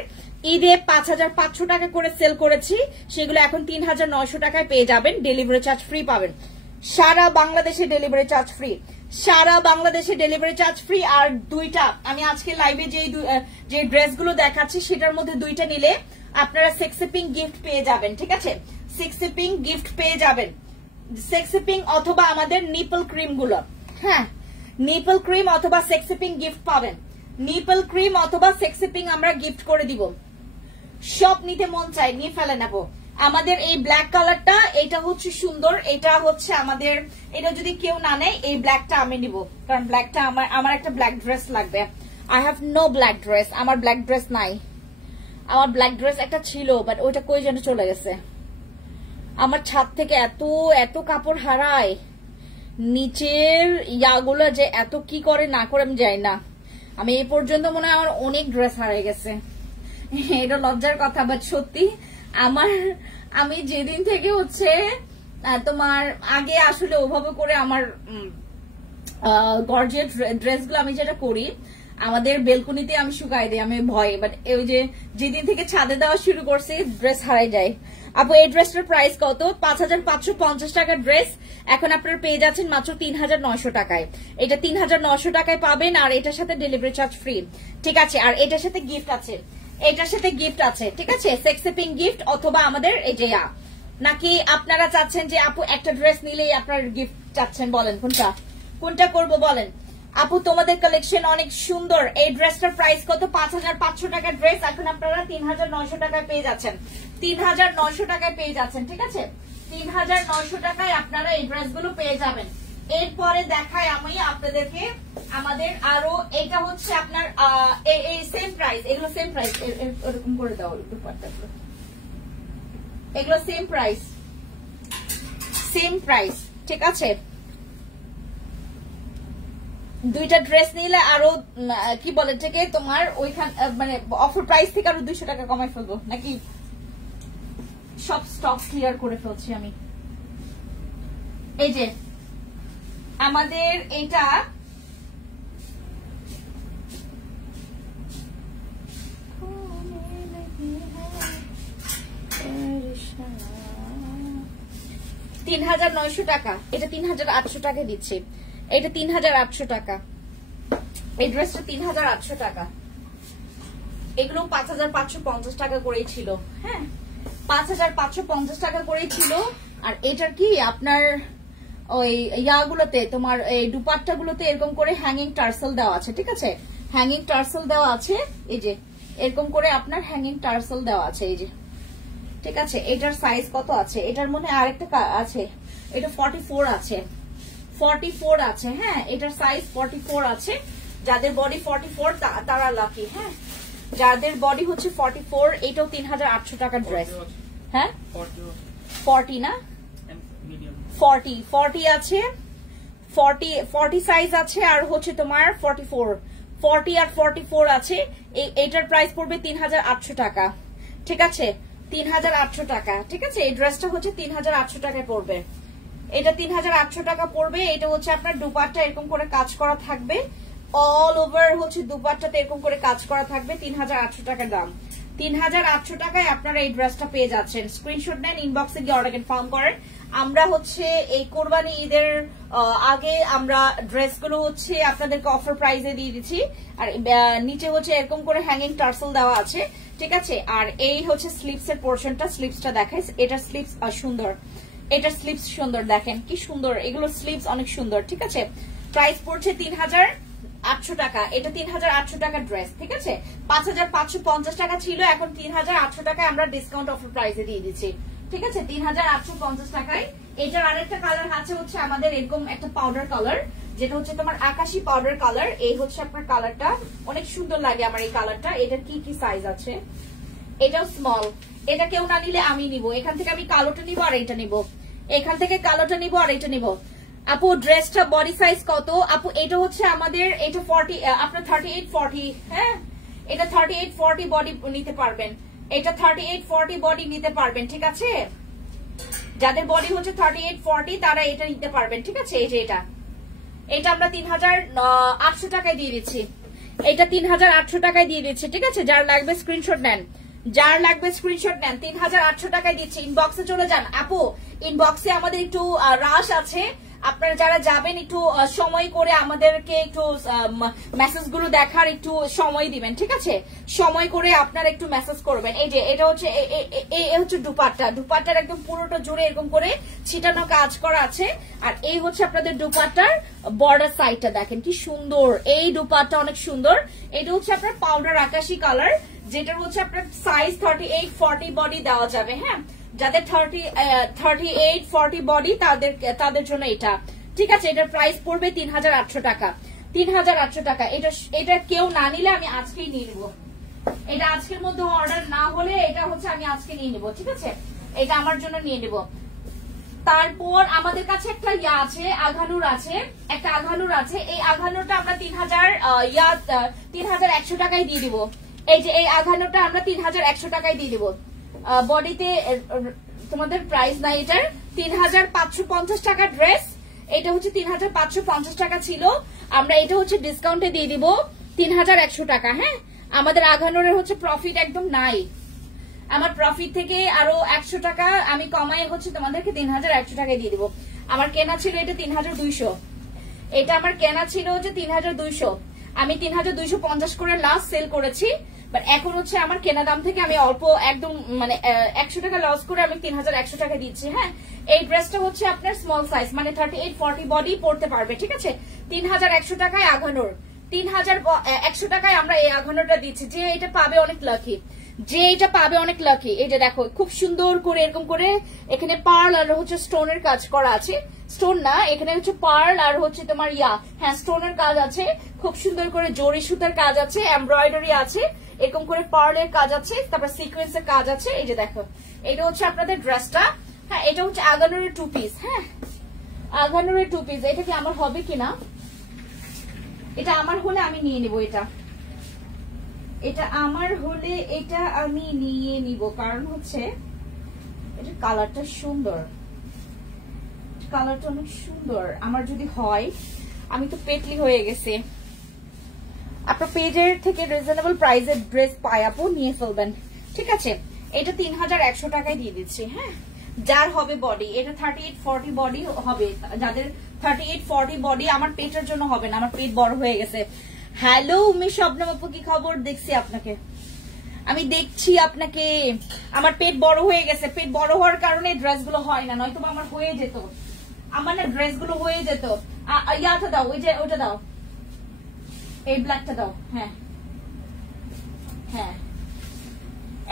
ঈদে 5500 টাকা করে সেল করেছি, সেগুলো এখন 3900 টাকায় পেয়ে যাবেন। ডেলিভারি চার্জ ফ্রি পাবেন, সারা বাংলাদেশে ডেলিভারি চার্জ ফ্রি, সারা বাংলাদেশে ডেলিভারি চার্জ ফ্রি। আর দুইটা আমি আজকে লাইভে যে ড্রেসগুলো দেখাচ্ছি সেটার মধ্যে দুইটা নিলে আপনারা সেক্সি পিঙ্ক গিফট পেয়ে যাবেন। ঠিক আছে, সেক্সি পিঙ্ক গিফট পেয়ে যাবেন, সেক্সি পিঙ্ক অথবা আমাদের নিপল ক্রিম গুলো। হ্যাঁ, নিপল ক্রিম অথবা সেক্সি পিঙ্ক গিফট পাবেন, নিপল ক্রিম অথবা সেক্সি পিঙ্ক আমরা গিফট করে দিব। সব নিতে মন চাই, নিয়ে ফেলে নেবো। আমাদের এই ব্ল্যাক কালারটা, এটা হচ্ছে সুন্দর, এটা হচ্ছে আমাদের, এটা যদি কেউ না নেয় এই ব্ল্যাকটা আমি নিব, কারণ ব্ল্যাকটা আমার একটা ব্ল্যাক ড্রেস লাগবে। I have no black dress, আমার ব্ল্যাক ড্রেস নাই। আমার ব্ল্যাক ড্রেস একটা ছিল, বাট ওইটা কই যেন চলে গেছে। আমার ছাদ থেকে এত কাপড় হারায়, নিচের ইয়াগুলো যে এত কি করে না করে আমি যাই না। আমি এই পর্যন্ত মনে হয় আমার অনেক ড্রেস হারিয়ে গেছে। এটা লজ্জার কথা, বাট সত্যি আমি যেদিন থেকে হচ্ছে তোমার আগে আসলে ওভাবে করে আমার গর্জিয়াস ড্রেসগুলো আমি যেটা করি আমাদের বেলকনিতে আমি শুকাই দিই, আমি ভয়ে। বাট ওই যে যেদিন থেকে ছাদে দেওয়া শুরু করছি ড্রেস হারাই যায়। আপু এই ড্রেসটার প্রাইস কত? 5550 টাকার ড্রেস এখন আপনারা পেয়ে যাচ্ছেন মাত্র 3900 টাকায়। এটা 3900 টাকায় পাবেন, আর এটার সাথে ডেলিভারি চার্জ ফ্রি। ঠিক আছে, আর এটার সাথে গিফট আছে, এটার সাথে গিফট আছে। ঠিক আছে, সেক্সি পিঙ্ক গিফট অথবা আমাদের এই যে নাকি আপনারা চাচ্ছেন যে আপু একটা ড্রেস নিলেই আপনার গিফট চাচ্ছেন, বলেন কোনটা করবো বলেন। আপু তোমাদের কালেকশন অনেক সুন্দর। এই ড্রেসটার প্রাইস কত? 5500 টাকার ড্রেস এখন আপনারা 3900 টাকায় পেয়ে যাচ্ছেন, 3900 টাকায় পেয়ে যাচ্ছেন। ঠিক আছে, 3900 টাকায় আপনারা এই ড্রেসগুলো পেয়ে যাবেন। এরপরে দেখাই আমি আপনাদেরকে আমাদের আরো, এটা হচ্ছে আপনার এই সেম প্রাইস, এগুলো সেম প্রাইস, এরকম করে দাও দুপাট্টাগুলো, এগুলো সেম প্রাইস, সেম প্রাইস। ঠিক আছে, দুইটা ড্রেস নিলে আরো কি বলে থেকে তোমার ওইখান মানে অফার প্রাইস থেকে আরো 200 টাকা কমাই ফেলবো নাকি? সব স্টক ক্লিয়ার করে ফেলছি আমি। এই যে আমাদের এটা $3900 টাকা, এটা 3800 টাকা দিচ্ছে, এটা 3800 টাকা, এই ড্রেসটা 3800 টাকা। এগুলো 5550 টাকা করেই ছিল। হ্যাঁ, 5550 টাকা করেই ছিল। আর এটার কি আপনার ওই ইয়াগুলোতে তোমার এই দুপাট্টা গুলোতে এরকম করে হ্যাঙ্গিং টার্সেল দেওয়া আছে। ঠিক আছে, হ্যাঙ্গিং টার্সেল দেওয়া আছে, এই যে এরকম করে আপনার হ্যাঙ্গিং টার্সেল দেওয়া আছে, এই যে। ঠিক আছে, এটার সাইজ কত আছে? এটার মনে আরেকটা আছে, এটা 44 আছে, 44 আছে। হ্যাঁ, এটার সাইজ 44 আছে। যাদের বডি 44 তারা লাকি। হ্যাঁ, যাদের বডি হচ্ছে 44, এটাও 3800 টাকার ড্রেস। হ্যাঁ, 40 না, 40 আছে, 40 সাইজ আছে, আর হচ্ছে তোমার 40 আর 44 আছে। এটার প্রাইস পড়বে 3800 টাকা। ঠিক আছে, 3800 টাকা। ঠিক আছে, এই ড্রেসটা হচ্ছে 3800 টাকায় পড়বে, এটা 3800 টাকা পড়বে। এটা হচ্ছে আপনার দুপাট্টা এরকম করে কাজ করা থাকবে, অল ওভার হচ্ছে দুপাট্টাতে এরকম করে কাজ করা থাকবে। 3800 টাকার দাম। 3800 টাকায় আপনারা এই ড্রেসটা পেয়ে যাচ্ছেন। স্ক্রিনশট নেন, ইনবক্সে গিয়ে অর্ডার কনফার্ম করেন। আমরা হচ্ছে এই কোরবানি ঈদের আগে আমরা ড্রেসগুলো হচ্ছে আপনাদেরকে অফার প্রাইসে দিয়ে দিচ্ছি। আর নিচে হচ্ছে এরকম করে হ্যাঙ্গিং টার্সেল দেওয়া আছে, ঠিক আছে। আর এই হচ্ছে স্লিপস এর পোর্শনটা, স্লিপসটা দেখাই। এটা স্লিপস সুন্দর, এটা স্লিপস সুন্দর, দেখেন কি সুন্দর, এগুলো স্লিপস অনেক সুন্দর, ঠিক আছে। প্রাইস পড়ছে 3800 টাকা। এটা 3800 টাকার ড্রেস, ঠিক আছে। 5550 টাকা ছিল, এখন 3800 টাকায় আমরা ডিসকাউন্ট অফার প্রাইসে দিয়ে দিচ্ছি, ঠিক আছে। 3850 টাকায়। এটার আরেকটা কালার আছে হচ্ছে আমাদের এরকম একটা পাউডার কালার, যেটা হচ্ছে তোমার আকাশি পাউডার কালার। এই হচ্ছে আপনার কালারটা, অনেক সুন্দর লাগে আমার এই কালারটা। এটার কি কি সাইজ আছে? এটাও স্মল। এটা কেউ না নিলে আমি নিব। এখান থেকে আমি কালোটা নিব আর এইটা নিব, এখান থেকে কালোটা নিব আর এইটা নিব। আপু ড্রেসটা বডি সাইজ কত? আপু এটা হচ্ছে আমাদের এটা 40, আপনার 38-40, হ্যাঁ এটা 38-40 বডি নিতে পারবেন। এটা 38-40 বডি নিতে পারবেন, ঠিক আছে। যাদের বডি হচ্ছে 38-40 তারা এটা নিতে পারবেন, ঠিক আছে। এই যে এটা আমরা 3800 টাকায় দিয়ে দিচ্ছি। এটা 3800 টাকায় দিয়ে দিচ্ছি, ঠিক আছে। যার লাগবে স্ক্রিনশট নেন, যার লাগবে স্ক্রিনশট নেন। 3800 টাকায় দিচ্ছি। ইনবক্সে চলে যান আপু, ইনবক্সে আমাদের একটু রাশ আছে। আপনারা যারা যাবেন একটু সময় করে আমাদেরকে একটু মেসেজ গুলো দেখার একটু সময় দিবেন, ঠিক আছে। সময় করে আপনারা একটু মেসেজ করবেন। এই যে এটা হচ্ছে হচ্ছে দুপাট্টা, দুপাট্টার একদম পুরোটা জুড়ে এরকম করে ছিটানো কাজ করা আছে। আর এই হচ্ছে আপনাদের দুপাট্টার বর্ডার সাইডটা, দেখেন কি সুন্দর। এই দুপাট্টা অনেক সুন্দর। এটা হচ্ছে আপনার পাউডার আকাশি কালার, যেটা হচ্ছে আপনার সাইজ 38-40 বডি দেওয়া যাবে, হ্যাঁ। যাদের 38-40 বডি তাদের জন্য এটা, ঠিক আছে। এটার প্রাইস পড়বে 3800 টাকা। 3800 টাকা। এটা কেউ না নিলে আমি আজকেই নিয়ে নেবো। এটা আজকের মধ্যে অর্ডার না হলে এটা হচ্ছে আমি আজকে নিয়ে নেবো, ঠিক আছে। এটা আমার জন্য নিয়ে নেবো। তারপর আমাদের কাছে একটা আছে, আঘানুর আছে, একটা আঘানুর আছে। এই আঘানুরটা আমরা 3100 টাকায় দিয়ে দিব। এই যে এই আঘানুরটা আমরা 3100 টাকায় দিয়ে দিব। বডিতে তোমাদের প্রাইস নাই এটার। 3550 টাকা ড্রেস। এটা হচ্ছে 3550 টাকা ছিল, আমরা এটা হচ্ছে ডিসকাউন্টে দিয়ে দিব 3100 টাকা, হ্যাঁ। আমাদের আঘানুরের হচ্ছে প্রফিট একদম নাই। আমার প্রফিট থেকে আরো 100 টাকা আমি কমাই হচ্ছে তোমাদেরকে 3100 টাকায় দিয়ে দিব। আমার কেনা ছিল এটা 3200, এটা আমার কেনা ছিল হচ্ছে 3200। আমি 3250 করে লাস্ট সেল করেছি। বাট এখন হচ্ছে আমার কেনা দাম থেকে আমি অল্প একদম মানে 100 টাকা লস করে আমি 3100 টাকা দিচ্ছি, হ্যাঁ। এই ড্রেসটা হচ্ছে আপনার স্মল সাইজ, মানে 38-40 বডি পড়তে পারবে, ঠিক আছে। 3100 টাকায় আঘানুর, 3100 টাকায় আমরা এই আঘানুরটা দিচ্ছি। যে এটা পাবে অনেক লাকি, যে এটা পাবে অনেক লাকি। এটা দেখো খুব সুন্দর করে এরকম করে এখানে পার্ল আর হচ্ছে স্টোনের কাজ করা আছে। স্টোন না, এখানে হচ্ছে পার্ল আর হচ্ছে তোমার হ্যাঁ স্টোনের কাজ আছে। খুব সুন্দর করে জরি সুতার কাজ আছে, এমব্রয়ডারি আছে, এরকম করে পার্লের কাজ আছে, তারপর সিকোয়েন্সের কাজ আছে। এই যে দেখো এটা হচ্ছে আপনাদের ড্রেসটা, হ্যাঁ। এটা হচ্ছে আঘানুরের 2 পিস, হ্যাঁ আঘানুরের 2 পিস। এটা কি আমার হবে কিনা, এটা আমার হলে আমি নিয়ে নিব। এটা আমার হলে এটা আমি নিয়ে নিব, কারণ হচ্ছে এটা কালারটা সুন্দর, কালারটা অনেক সুন্দর। আমার যদি হয়, আমি তো পেটলি হয়ে গেছে। আপনার পেজের থেকে রিজনেবল প্রাইসের ড্রেস পাই আপু, নিয়ে ফেলবেন, ঠিক আছে। এটা 3100 টাকায় দিয়ে দিচ্ছি, হ্যাঁ। যার হবে বডি, এটা 38-40 বডি হবে। যাদের 38-40 বডি, আমার পেটের জন্য হবে না, আমার পেট বড় হয়ে গেছে। হ্যালো উমি শবনম আপু, কি খবর? দেখছি আপনাকে, আমি দেখছি আপনাকে। আমার পেট বড় হয়ে গেছে, পেট বড় হওয়ার কারণে ড্রেসগুলো হয় না, নয়তো আমার হয়ে যেত। আমার না ড্রেসগুলো হয়ে যেত। ইয়াটা দাও, ওই যে ওটা দাও, এই ব্ল্যাকটা দাও, হ্যাঁ হ্যাঁ।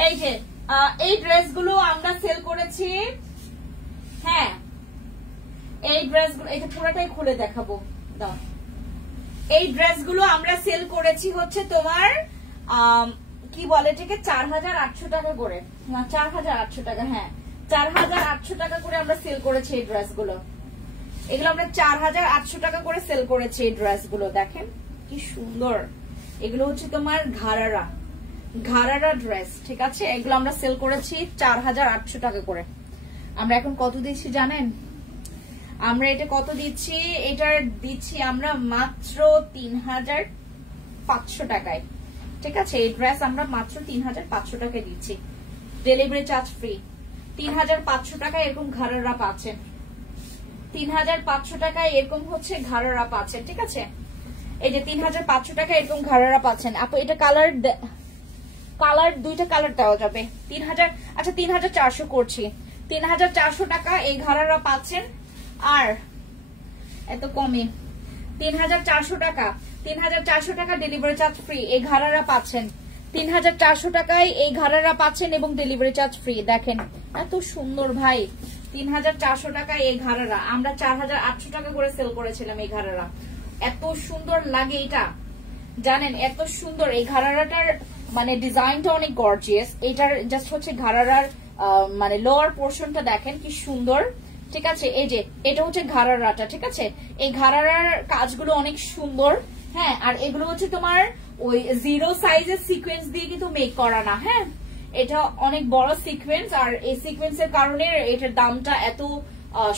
এই যে এই ড্রেসগুলো আমরা সেল করেছি, হ্যাঁ। এই ড্রেসগুলো, এটা পুরোটাই খুলে দেখাবো, দাও। এই ড্রেসগুলো আমরা সেল করেছি হচ্ছে তোমার কি বলে এটাকে 4800 টাকা করে, 4800 টাকা, হ্যাঁ 4800 টাকা করে আমরা সেল করেছি এই ড্রেসগুলো। এগুলো আমরা 4800 টাকা করে সেল করেছি এই ড্রেসগুলো। দেখেন কি সুন্দর, এগুলো হচ্ছে তোমার ঘারারা ড্রেস, ঠিক আছে। এগুলো আমরা সেল করেছি 4800 টাকা করে। আমরা এখন কত দিচ্ছি জানেন? আমরা এটা কত দিচ্ছি? এটার দিচ্ছি আমরা মাত্র 3500 টাকায়। ঠিক আছে, এই ড্রেস আমরা মাত্র 3500 টাকায় দিচ্ছি, ডেলিভারি চার্জ ফ্রি। 3500 টাকায় এরকম ঘাড়রা পাচ্ছেন, 3500 টাকায় এরকম হচ্ছে ঘাড়রা পাচ্ছেন। ঠিক আছে, এই যে 3500 টাকায় এরকম ঘাড়রা পাচ্ছেন। আপু এটা কালার দুইটা কালার দেওয়া যাবে। 3000, আচ্ছা 3400 করছি। 3400 টাকা এই ঘাড়রা পাচ্ছেন। আর এত কমে 3400 টাকা, 3400 টাকা ডেলিভারি চার্জ ফ্রি, এই ঘাড়রা পাচ্ছেন। 3400 টাকায় এই ঘাড়রা পাচ্ছেন এবং ডেলিভারি চার্জ ফ্রি। দেখেন এত সুন্দর ভাই, 3400 টাকায় এই ঘাড়রা আমরা 4800 টাকা করে সেল করেছিলাম। এই ঘাড়রা এত সুন্দর লাগে, এটা জানেন এত সুন্দর। এই ঘাড়রাটার মানে ডিজাইনটা অনেক গর্জিয়াস। এটার জাস্ট হচ্ছে ঘাড়রার মানে লোয়ার পোর্শনটা দেখেন কি সুন্দর। ঠিক আছে, এই যে এটা হচ্ছে ঘাড়রাটা। ঠিক আছে, এই ঘাড়রার কাজগুলো অনেক সুন্দর। হ্যাঁ, আর এগুলো হচ্ছে তোমার ওই 0 সাইজের সিকোয়েন্স দিয়ে কিন্তু মেক করা না। হ্যাঁ, এটা অনেক বড় সিকোয়েন্স, আর এই সিকোয়েন্সের কারণে এটার দামটা এত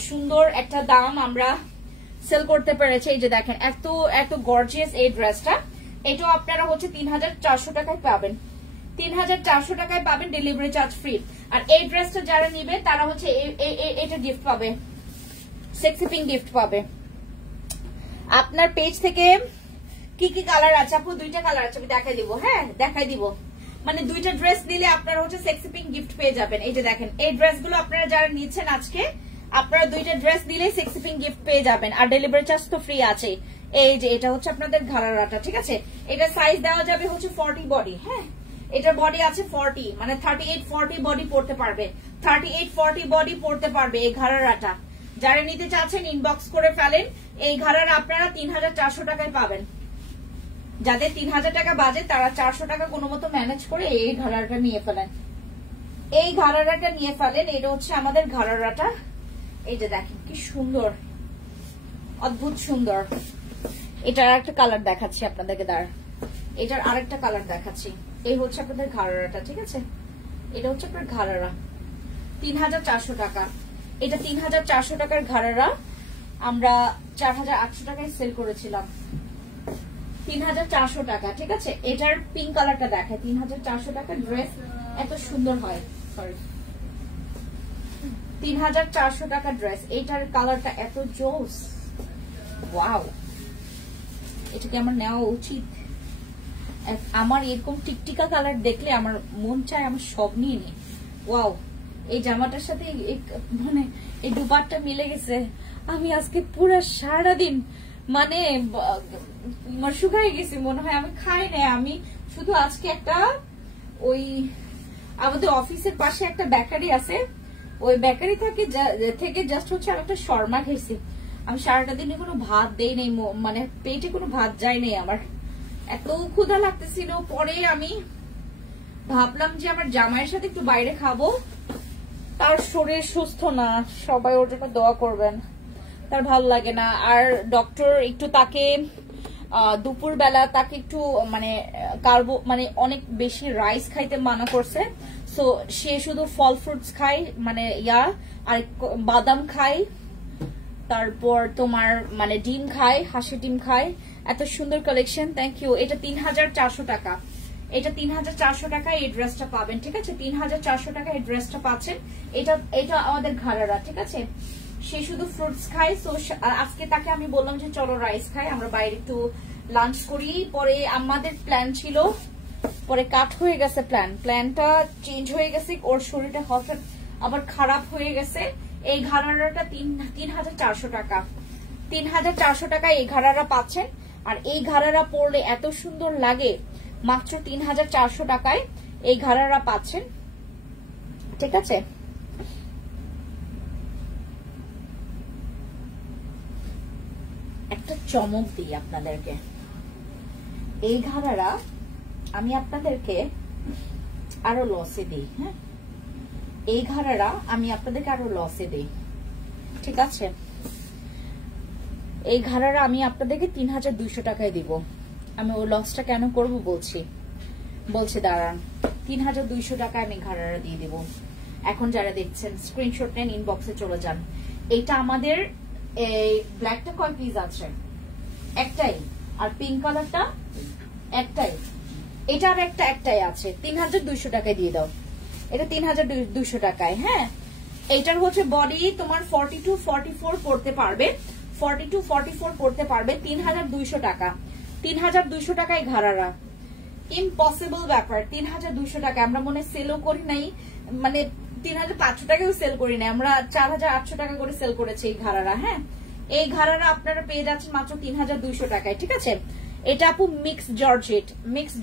সুন্দর একটা দাম আমরা সেল করতে পেরেছি। এই যে দেখেন এত এত গর্জিয়াস এই ড্রেসটা। এটাও আপনারা হচ্ছে 3400 টাকায় পাবেন, 3400 টাকায় পাবেন, ডেলিভারি চার্জ ফ্রি। আর এই ড্রেসটা যারা নিবে তারা হচ্ছে এটা গিফট পাবে, সেক্সি পিঙ্ক গিফট পাবে। আপনার পেজ থেকে কি কি কালার আছে? আপু দুইটা কালার আছে, আমি দেখাই দিব। হ্যাঁ দেখাই দিব, মানে দুইটা ড্রেস নিলে আপনারা হচ্ছে সেক্সি পিঙ্ক গিফট পেয়ে যাবেন। এই যে দেখেন এই ড্রেসগুলো আপনারা যারা নিচ্ছেন আজকে, আপনারা দুইটা ড্রেস দিলেই সেক্সি পিঙ্ক গিফট পেয়ে যাবেন, আর ডেলিভারি চার্জ তো ফ্রি আছে। এই যে এটা হচ্ছে আপনাদের ঘাড়রাটা। ঠিক আছে, এটা সাইজ দেওয়া যাবে হচ্ছে 40 বডি। হ্যাঁ, এটার বডি আছে 40, মানে 38-40 বডি পড়তে পারবে, 38-40 বডি পড়তে পারবে এই ঘাড়রাটা। যারা নিতে চাচ্ছেন ইনবক্স করে ফেলেন। এই ঘাড়রা আপনারা 3400 টাকায় পাবেন। যাদের 3000 টাকা বাজেট তারা 400 টাকা কোনো মতো ম্যানেজ করে এই ঘাড়রাটা নিয়ে ফেলেন, এই ঘাড়রাটা নিয়ে ফেলেন। এটা হচ্ছে আমাদের ঘাড়রাটা। এই যে দেখেন কি সুন্দর, অদ্ভুত সুন্দর। এটার আরেকটা কালার দেখাচ্ছি আপনাদেরকে, দাঁড় এটার আরেকটা কালার দেখাচ্ছি। এই হচ্ছে আপনাদের ঘাড়রাটা। ঠিক আছে, এটা হচ্ছে আপনার ঘাড়রা, 3400 টাকা। এটা 3400 টাকার ঘাড়রা আমরা 4800 টাকায় সেল করেছিলাম, 3400 টাকা। ঠিক আছে, এটার পিঙ্ক কালারটা দেখায়। 3400 টাকার ড্রেস এত সুন্দর হয়, সরি 3400 টাকা ড্রেস। এইটার কালারটা এত জোস, ওয়াও, এটাকে আমার নেওয়া উচিত। আমার এরকম টিকটিকা কালার দেখলে আমার মন চায় আমার সব নিয়ে নিই। ওয়াও, এই জামাটার সাথে মানে এই দুপাট্টা মিলে গেছে। আমি আজকে পুরো সারাদিন মানে শুকাই গেছি মনে হয়, আমি খাই না। আমি শুধু আজকে একটা ওই আমাদের অফিসের পাশে একটা বেকারি আছে, ওই বেকারি থেকে জাস্ট হচ্ছে আর একটা শর্মা খেয়েছি। আমি সারাটা দিনে কোনো ভাত দেই নাই, মানে পেটে কোনো ভাত যায় নাই আমার, এত ক্ষুধা লাগতেছিল। পরে আমি ভাবলাম যে আমার জামাইয়ের সাথে একটু বাইরে খাবো, তার শরীর সুস্থ না, সবাই ওর জন্য দোয়া করবেন, তার ভালো লাগে না। আর ডক্টর একটু তাকে দুপুর বেলা তাকে একটু মানে মানে অনেক বেশি রাইস খাইতে মানা করছে। সো সে শুধু ফল ফ্রুটস খায়, মানে আর বাদাম খায়, তারপর তোমার মানে ডিম খায়, হাঁসের ডিম খায়। এত সুন্দর কালেকশন, থ্যাংক ইউ। এটা 3400 টাকা, এটা 3400 টাকায় এই ড্রেসটা পাবেন। ঠিক আছে, 3400 টাকায় এই ড্রেসটা পাচ্ছেন। এটা আমাদের ঘাড়রা। ঠিক আছে, সে শুধু ফ্রুটস খায়। সো আজকে তাকে আমি বললাম যে চলো রাইস খাই, আমরা বাইরে একটু লাঞ্চ করি। পরে আমাদের প্ল্যান ছিল, পরে কাট হয়ে গেছে প্ল্যানটা চেঞ্জ হয়ে গেছে। ওর শরীরটা হঠাৎ আবার খারাপ হয়ে গেছে। এই ঘাড়রাটা 3400 টাকা, 3400 টাকায় এই ঘাড়রা পাচ্ছেন। আর এই ঘাড়রা পরলে এত সুন্দর লাগে, মাত্র 3400 টাকায় এই ঘাড়রা পাচ্ছেন। ঠিক আছে, একটা চমক দিই আপনাদেরকে। এই ঘাড়রা আমি আপনাদেরকে আরো লসে দিই। হ্যাঁ, এই ঘাড়রা আমি আপনাদেরকে আরো লসে দিই। ঠিক আছে, এই ঘাড়রা আমি আপনাদেরকে 3200 টাকায় দিব। আমি ওই লসটা কেন করব বলছি দাঁড়ান। 3200 টাকায় আমি ঘাড়রা দিয়ে দিব। এখন যারা দেখছেন স্ক্রিনশট নেন, ইনবক্সে চলে যান। এটা আমাদের এই ব্ল্যাকটা কয় পিস আছে? একটাই। আর পিঙ্ক কালারটা একটাই। এটা আর একটাই আছে। 3200 টাকায় দিয়ে দাও। এটা 3200 টাকায়। হ্যাঁ, এইটার হচ্ছে বডি তোমার 42-44 পড়তে পারবে, 42-44 পড়তে পারবে। 3200 টাকা। 3200 টাকায় ঘাড়ারা। ইম্পসিবল ব্যাপার। 3200 টাকা আমরা মনে সেলও করি নাই, মানে 3500 টাকাও সেল করি নাই, আমরা 4800 টাকা করে সেল করেছি এই ঘাড়ারা। হ্যাঁ, এই ঘাড়ারা আপনারা পেয়ে যাচ্ছেন মাত্র 3200 টাকায়। ঠিক আছে, এটা আপু মিক্স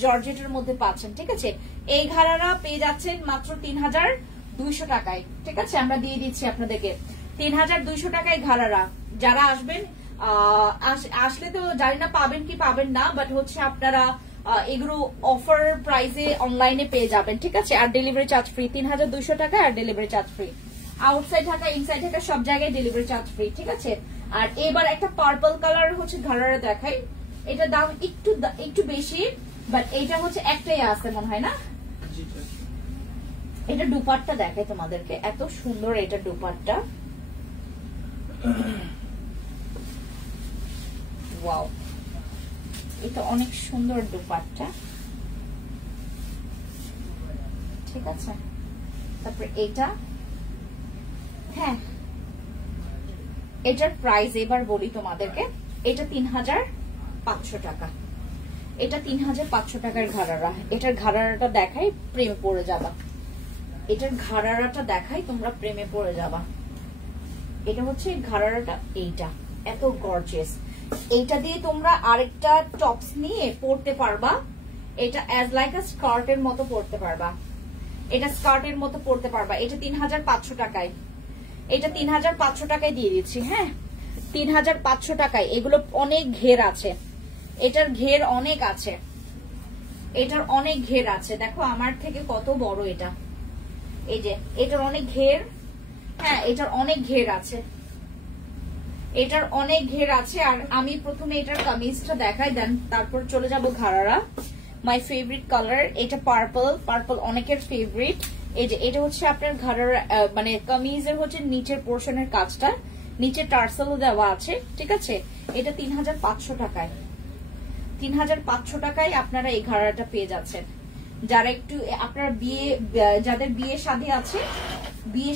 জর্জেটের মধ্যে পাচ্ছেন। ঠিক আছে, এই ঘাড়ারা পেয়ে যাচ্ছেন মাত্র 3200 টাকায়। ঠিক আছে, আমরা দিয়ে দিচ্ছি আপনাদেরকে 3200 টাকায় ঘাড়ারা। যারা আসবেন, আসলে তো জানি না পাবেন কি পাবেন না, বাট হচ্ছে আপনারা এগুলো অফার প্রাইসে অনলাইনে পেয়ে যাবেন। ঠিক আছে, আর ডেলিভারি চার্জ ফ্রি। 3200 টাকা আর delivery charge free. Outside Dhaka, inside Dhaka সব জায়গায় ডেলিভারি চার্জ ফ্রি। ঠিক আছে, আর এবার একটা পার্পল কালার হচ্ছে ঘাড়ারা দেখাই। এটা দাম একটু বেশি, বাট এইটা হচ্ছে একটাই আছে মনে হয় না। এটা দুপাট্টা দেখাই তোমাদেরকে, এত সুন্দর এটা দুপাট্টা। ওয়াও, এটা অনেক সুন্দর দুপাট্টা। ঠিক আছে, তারপর এটা, হ্যাঁ এটার প্রাইস এবার বলি তোমাদেরকে। এটা 3500 টাকা। এটা 3500 টাকার ঘাড়ারা। এটার ঘাড়ারাটা দেখাই, প্রেমে পড়ে যাবা। এটার ঘাড়ারাটা দেখাই, তোমরা প্রেমে পড়ে যাবা। এটা হচ্ছে ঘাড়ারাটা, এইটা এত গর্জিয়াস। এইটা দিয়ে তোমরা আরেকটা টপস নিয়ে পরতে পারবা। এটা অ্যাজ লাইক আ স্কার্টের মতো পরতে পারবা। এটা স্কার্টের মতো পরতে পারবা। এটা 3500 টাকায়। এটা 3500 টাকায় দিয়ে দিচ্ছি। হ্যাঁ, 3500 টাকায়। এগুলো অনেক ঘের আছে, এটার ঘের অনেক আছে, এটার অনেক ঘের আছে। দেখো আমার থেকে কত বড় এটা। এই যে এটার অনেক ঘের। হ্যাঁ, এটার অনেক ঘের আছে, এটার অনেক ঘের আছে। আর আমি প্রথমে এটার কামিজটা দেখাই, দেন তারপর চলে যাব ঘাড়ারা। মাই ফেভারিট কালার এটা পার্পল অনেকের ফেভারিট। এই যে এটা হচ্ছে আপনার ঘাড়ারা, মানে কামিজের হচ্ছে নিচের পোর্শনের কাজটা, নিচে টার্সেলও দেওয়া আছে। ঠিক আছে, এটা 3500 টাকায়। 3500 টাকায় আপনারা এই ঘাড়াটা পেয়ে যাচ্ছেন। যারা একটু আপনারা যাদের বিয়ে শাদী আছে, বিয়ে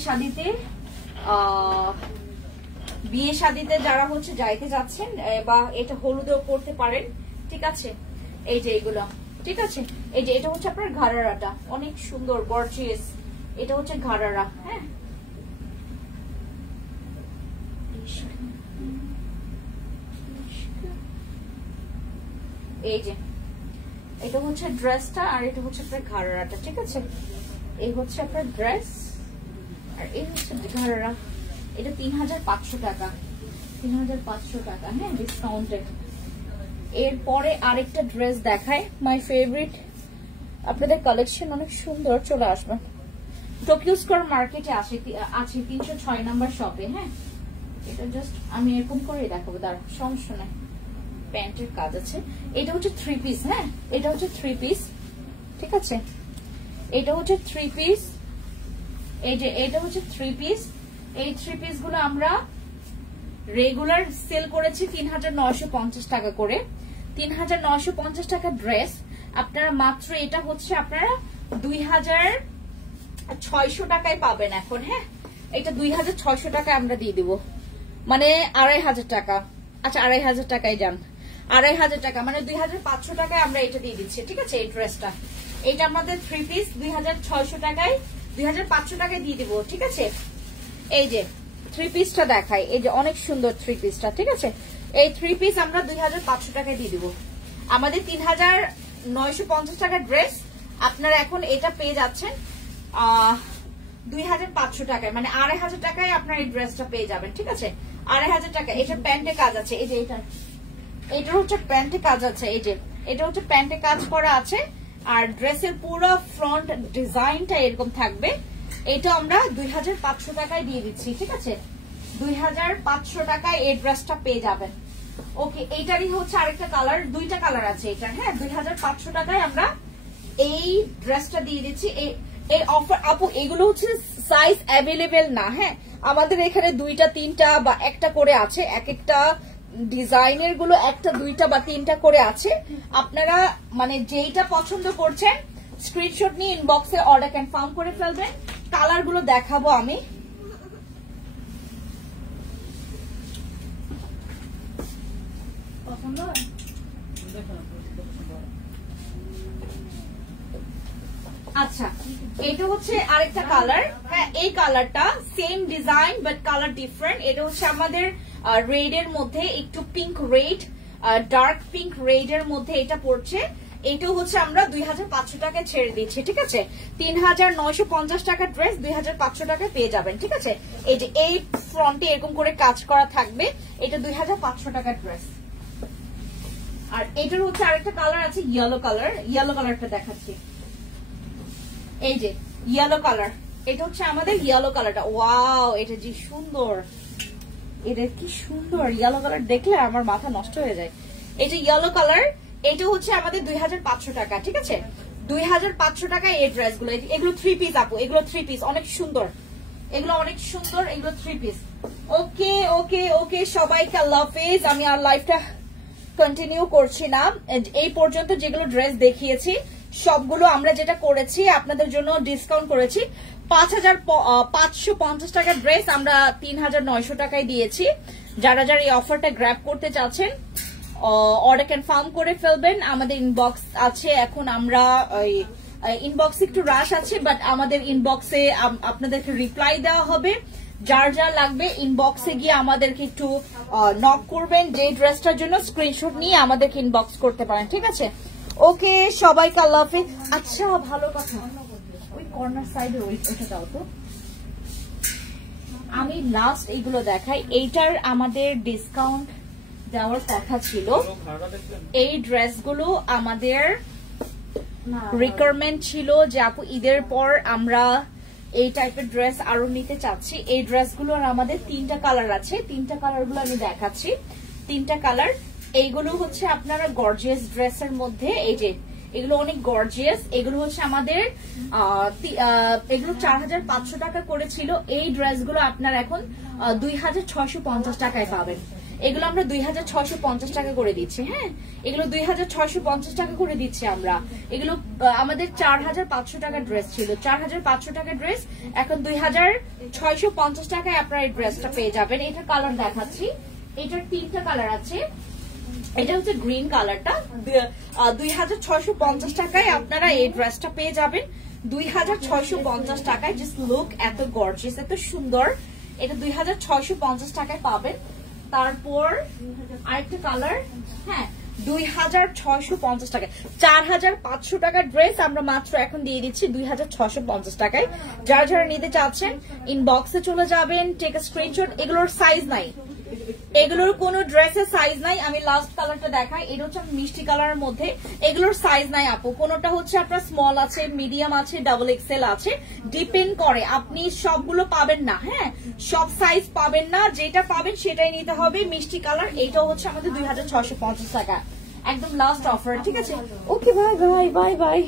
শাদীতে যারা হচ্ছে যাইতে যাচ্ছেন, বা এটা হলুদেও করতে পারেন। ঠিক আছে, এই যে এইগুলো। ঠিক আছে, এই যে এটা হচ্ছে আপনার ঘাড়ারাটা, অনেক সুন্দর গর্জিয়াস। এটা হচ্ছে ঘাড়ারা। হ্যাঁ, এই যে এটা হচ্ছে ড্রেসটা, আর এটা হচ্ছে আপনার ঘাড়ারাটা। ঠিক আছে, এই হচ্ছে আপনার ড্রেস, আর এই হচ্ছে ঘাড়ারা। এটা 3500 টাকা। 3500 টাকা। হ্যাঁ, ডিসকাউন্টেড। এরপরে আরেকটা ড্রেস দেখায়, মাই ফেভারিট। আপনাদের কালেকশন অনেক সুন্দর, চলে আসবেন। টোকিও স্কোয়ার মার্কেটে আছে 306 নাম্বার শপে। হ্যাঁ, এটা জাস্ট আমি এরকম করে দেখাবো, দাঁড়া, সমস্যা নাই। প্যান্টের কাজ আছে। এটা হচ্ছে 3 পিস। হ্যাঁ, এটা হচ্ছে 3 পিস। ঠিক আছে, এটা হচ্ছে 3 পিস। এই যে এটা হচ্ছে 3 পিস। এই 3 পিস গুলো আমরা রেগুলার সেল করেছি 3950 টাকা করে। 3950 টাকা ড্রেস আপনারা মাত্র, এটা হচ্ছে আপনারা 2600 টাকায় পাবেন এখন। হ্যাঁ, এটা 2600 টাকায় আমরা দিয়ে দিব, মানে 2500 টাকা। আচ্ছা, 2500 টাকায় যান, 2500 টাকা মানে 2500 টাকায় আমরা এটা দিয়ে দিচ্ছি। ঠিক আছে, এই ড্রেসটা, এটা আমাদের 3 পিস 2600 টাকায়, 2500 টাকায় দিয়ে দিব। ঠিক আছে, এই যে 3 পিসটা দেখাই, এই যে অনেক সুন্দর 3 পিসটা। ঠিক আছে, এই 3 পিস আমরা 2500 টাকায় দিয়ে দিব। আমাদের 3950 টাকার ড্রেস আপনারা এখন এটা পেয়ে যাচ্ছেন 2500 টাকায়, মানে 2500 টাকায় আপনার এই ড্রেসটা পেয়ে যাবেন। ঠিক আছে, 2500 টাকা। এটা প্যান্টে কাজ আছে, এই যে এটার হচ্ছে প্যান্টে কাজ আছে। এই যে এটা হচ্ছে প্যান্টে কাজ করা আছে, আর ড্রেসের পুরো ফ্রন্ট ডিজাইনটা এরকম থাকবে। এটা আমরা 2500 টাকায় দিয়ে দিচ্ছি। ঠিক আছে, 2500 টাকায় এই ড্রেসটা পেয়ে যাবেন। ওকে, এইটারই হচ্ছে আরেকটা কালার, 2টা কালার আছে এটার। হ্যাঁ, 2500 টাকায় আমরা এই ড্রেসটা দিয়ে দিচ্ছি। এই অফার আপু, এগুলো হচ্ছে সাইজ অ্যাভেলেবেল না। হ্যাঁ, আমাদের এখানে 2টা 3টা বা একটা করে আছে, এক একটা ডিজাইনের গুলো একটা 2টা বা 3টা করে আছে। আপনারা মানে যেইটা পছন্দ করছেন স্ক্রিনশট নিয়ে ইনবক্সে অর্ডার কনফার্ম করে ফেলবেন। কালার গুলো দেখাবো আমি। আচ্ছা, এটা হচ্ছে আরেকটা কালার। হ্যাঁ, এই কালারটা same design but colour different. এটা হচ্ছে আমাদের রেড এর মধ্যে একটু pink red, dark pink red এর মধ্যে এটা পড়ছে। এটাও হচ্ছে আমরা 2500 টাকায় ছেড়ে দিচ্ছি, ঠিক আছে। 3950 টাকা ড্রেস 2500 টাকায় পেয়ে যাবেন, ঠিক আছে। এই যে এই ফ্রন্টে এরকম করে কাজ করা থাকবে, এটা 2500 টাকার ড্রেস। আর এটার হচ্ছে আরেকটা কালার আছে ইয়েলো কালার, ইয়েলো কালারটা দেখাচ্ছি। এই যে ইয়েলো কালার, এটা হচ্ছে আমাদের ইয়েলো কালারটা। ওয়াও, এটা যে সুন্দর, এটা কি সুন্দর ইয়েলো কালার, দেখলে আমার মাথা নষ্ট হয়ে যায়। এই যে ইয়েলো কালার, এটা হচ্ছে আমাদের 2500 টাকা, ঠিক আছে। 2500 টাকায় এই ড্রেসগুলো। এগুলো 3 পিস আপু, এগুলো 3 পিস, অনেক সুন্দর, এগুলো অনেক সুন্দর, এগুলো 3 পিস। ওকে ওকে ওকে, সবাইকে আল্লাহ হাফেজ। আমি আর লাইভটা কন্টিনিউ করছি না। এই পর্যন্ত যেগুলো ড্রেস দেখিয়েছি সবগুলো আমরা যেটা করেছি আপনাদের জন্য ডিসকাউন্ট করেছি। 5550 টাকার ড্রেস আমরা 3900 টাকায় দিয়েছি। যারা যারা এই অফারটা গ্র্যাব করতে চাচ্ছেন অর্ডার কনফার্ম করে ফেলবেন। আমাদের ইনবক্স আছে এখন, আমরা ইনবক্সে একটু রাশ আছে, বাট আমাদের ইনবক্সে আপনাদেরকে রিপ্লাই দেওয়া হবে। যার যা লাগবে ইনবক্সে গিয়ে আমাদেরকে একটু নক করবেন, যে ড্রেসটার জন্য স্ক্রিনশট নিয়ে আমাদেরকে ইনবক্স করতে পারেন, ঠিক আছে। ওকে, সবাইকে আল্লাহ হাফেজ। আচ্ছা, ভালো কথা, ওই কর্নার সাইডে ওইটা দাও তো। আমি লাস্ট এইগুলো দেখাই। এইটার আমাদের ডিসকাউন্ট দেওয়ার কথা ছিল। এই ড্রেসগুলো আমাদের রিকোয়ারমেন্ট ছিল যে আপু ঈদের পর আমরা এই টাইপের ড্রেস আরো নিতে চাচ্ছি। এই ড্রেসগুলোর আমাদের 3টা কালার আছে, 3টা কালারগুলো আমি দেখাচ্ছি। 3টা কালার। এইগুলো হচ্ছে আপনারা গর্জিয়াস ড্রেসের মধ্যে, এই যে এগুলো অনেক গর্জিয়াস। এগুলো হচ্ছে আমাদের এগুলো 4500 টাকা করেছিল। এই ড্রেসগুলো আপনারা এখন 2650 টাকায় পাবেন। এগুলো আমরা 2650 টাকা করে দিচ্ছি। হ্যাঁ, এগুলো 2650 টাকা করে দিচ্ছি আমরা। এগুলো আমাদের 4500 টাকা ড্রেস ছিল, 4500 টাকা ড্রেস এখন 2650 টাকায় আপনারা এই ড্রেসটা পেয়ে যাবেন। এটার কালার দেখাচ্ছি। এটার 3টা কালার আছে। এটা হচ্ছে গ্রিন কালারটা। 2650 টাকায় আপনারা এই ড্রেসটা পেয়ে যাবেন। 2650 টাকায়। জাস্ট লুক, এত গর্জিয়াস, এত সুন্দর। এটা 2650 টাকায় পাবেন। তারপর আরেকটা কালার, হ্যাঁ 2650 টাকায়। 4500 টাকার ড্রেস আমরা মাত্র এখন দিয়ে দিচ্ছি 2650 টাকায়। যারা যারা নিতে চাচ্ছেন ইনবক্সে চলে যাবেন, টেক স্ক্রিনশট। এগুলোর সাইজ নাই, এগুলোর কোনো ড্রেসের সাইজ নাই। আমি লাস্ট কালারটা দেখাই। এটা হচ্ছে মিষ্টি কালারের মধ্যে। এগুলোর সাইজ নাই আপু, কোনোটা হচ্ছে আপনার স্মল আছে, মিডিয়াম আছে, ডাবল এক্সেল আছে, ডিপেন্ড করে। আপনি সবগুলো পাবেন না, হ্যাঁ সব সাইজ পাবেন না, যেটা পাবেন সেটাই নিতে হবে। মিষ্টি কালার, এইটাও হচ্ছে আমাদের 2650 টাকা, একদম লাস্ট অফার, ঠিক আছে। ওকে, বাই বাই বাই বাই।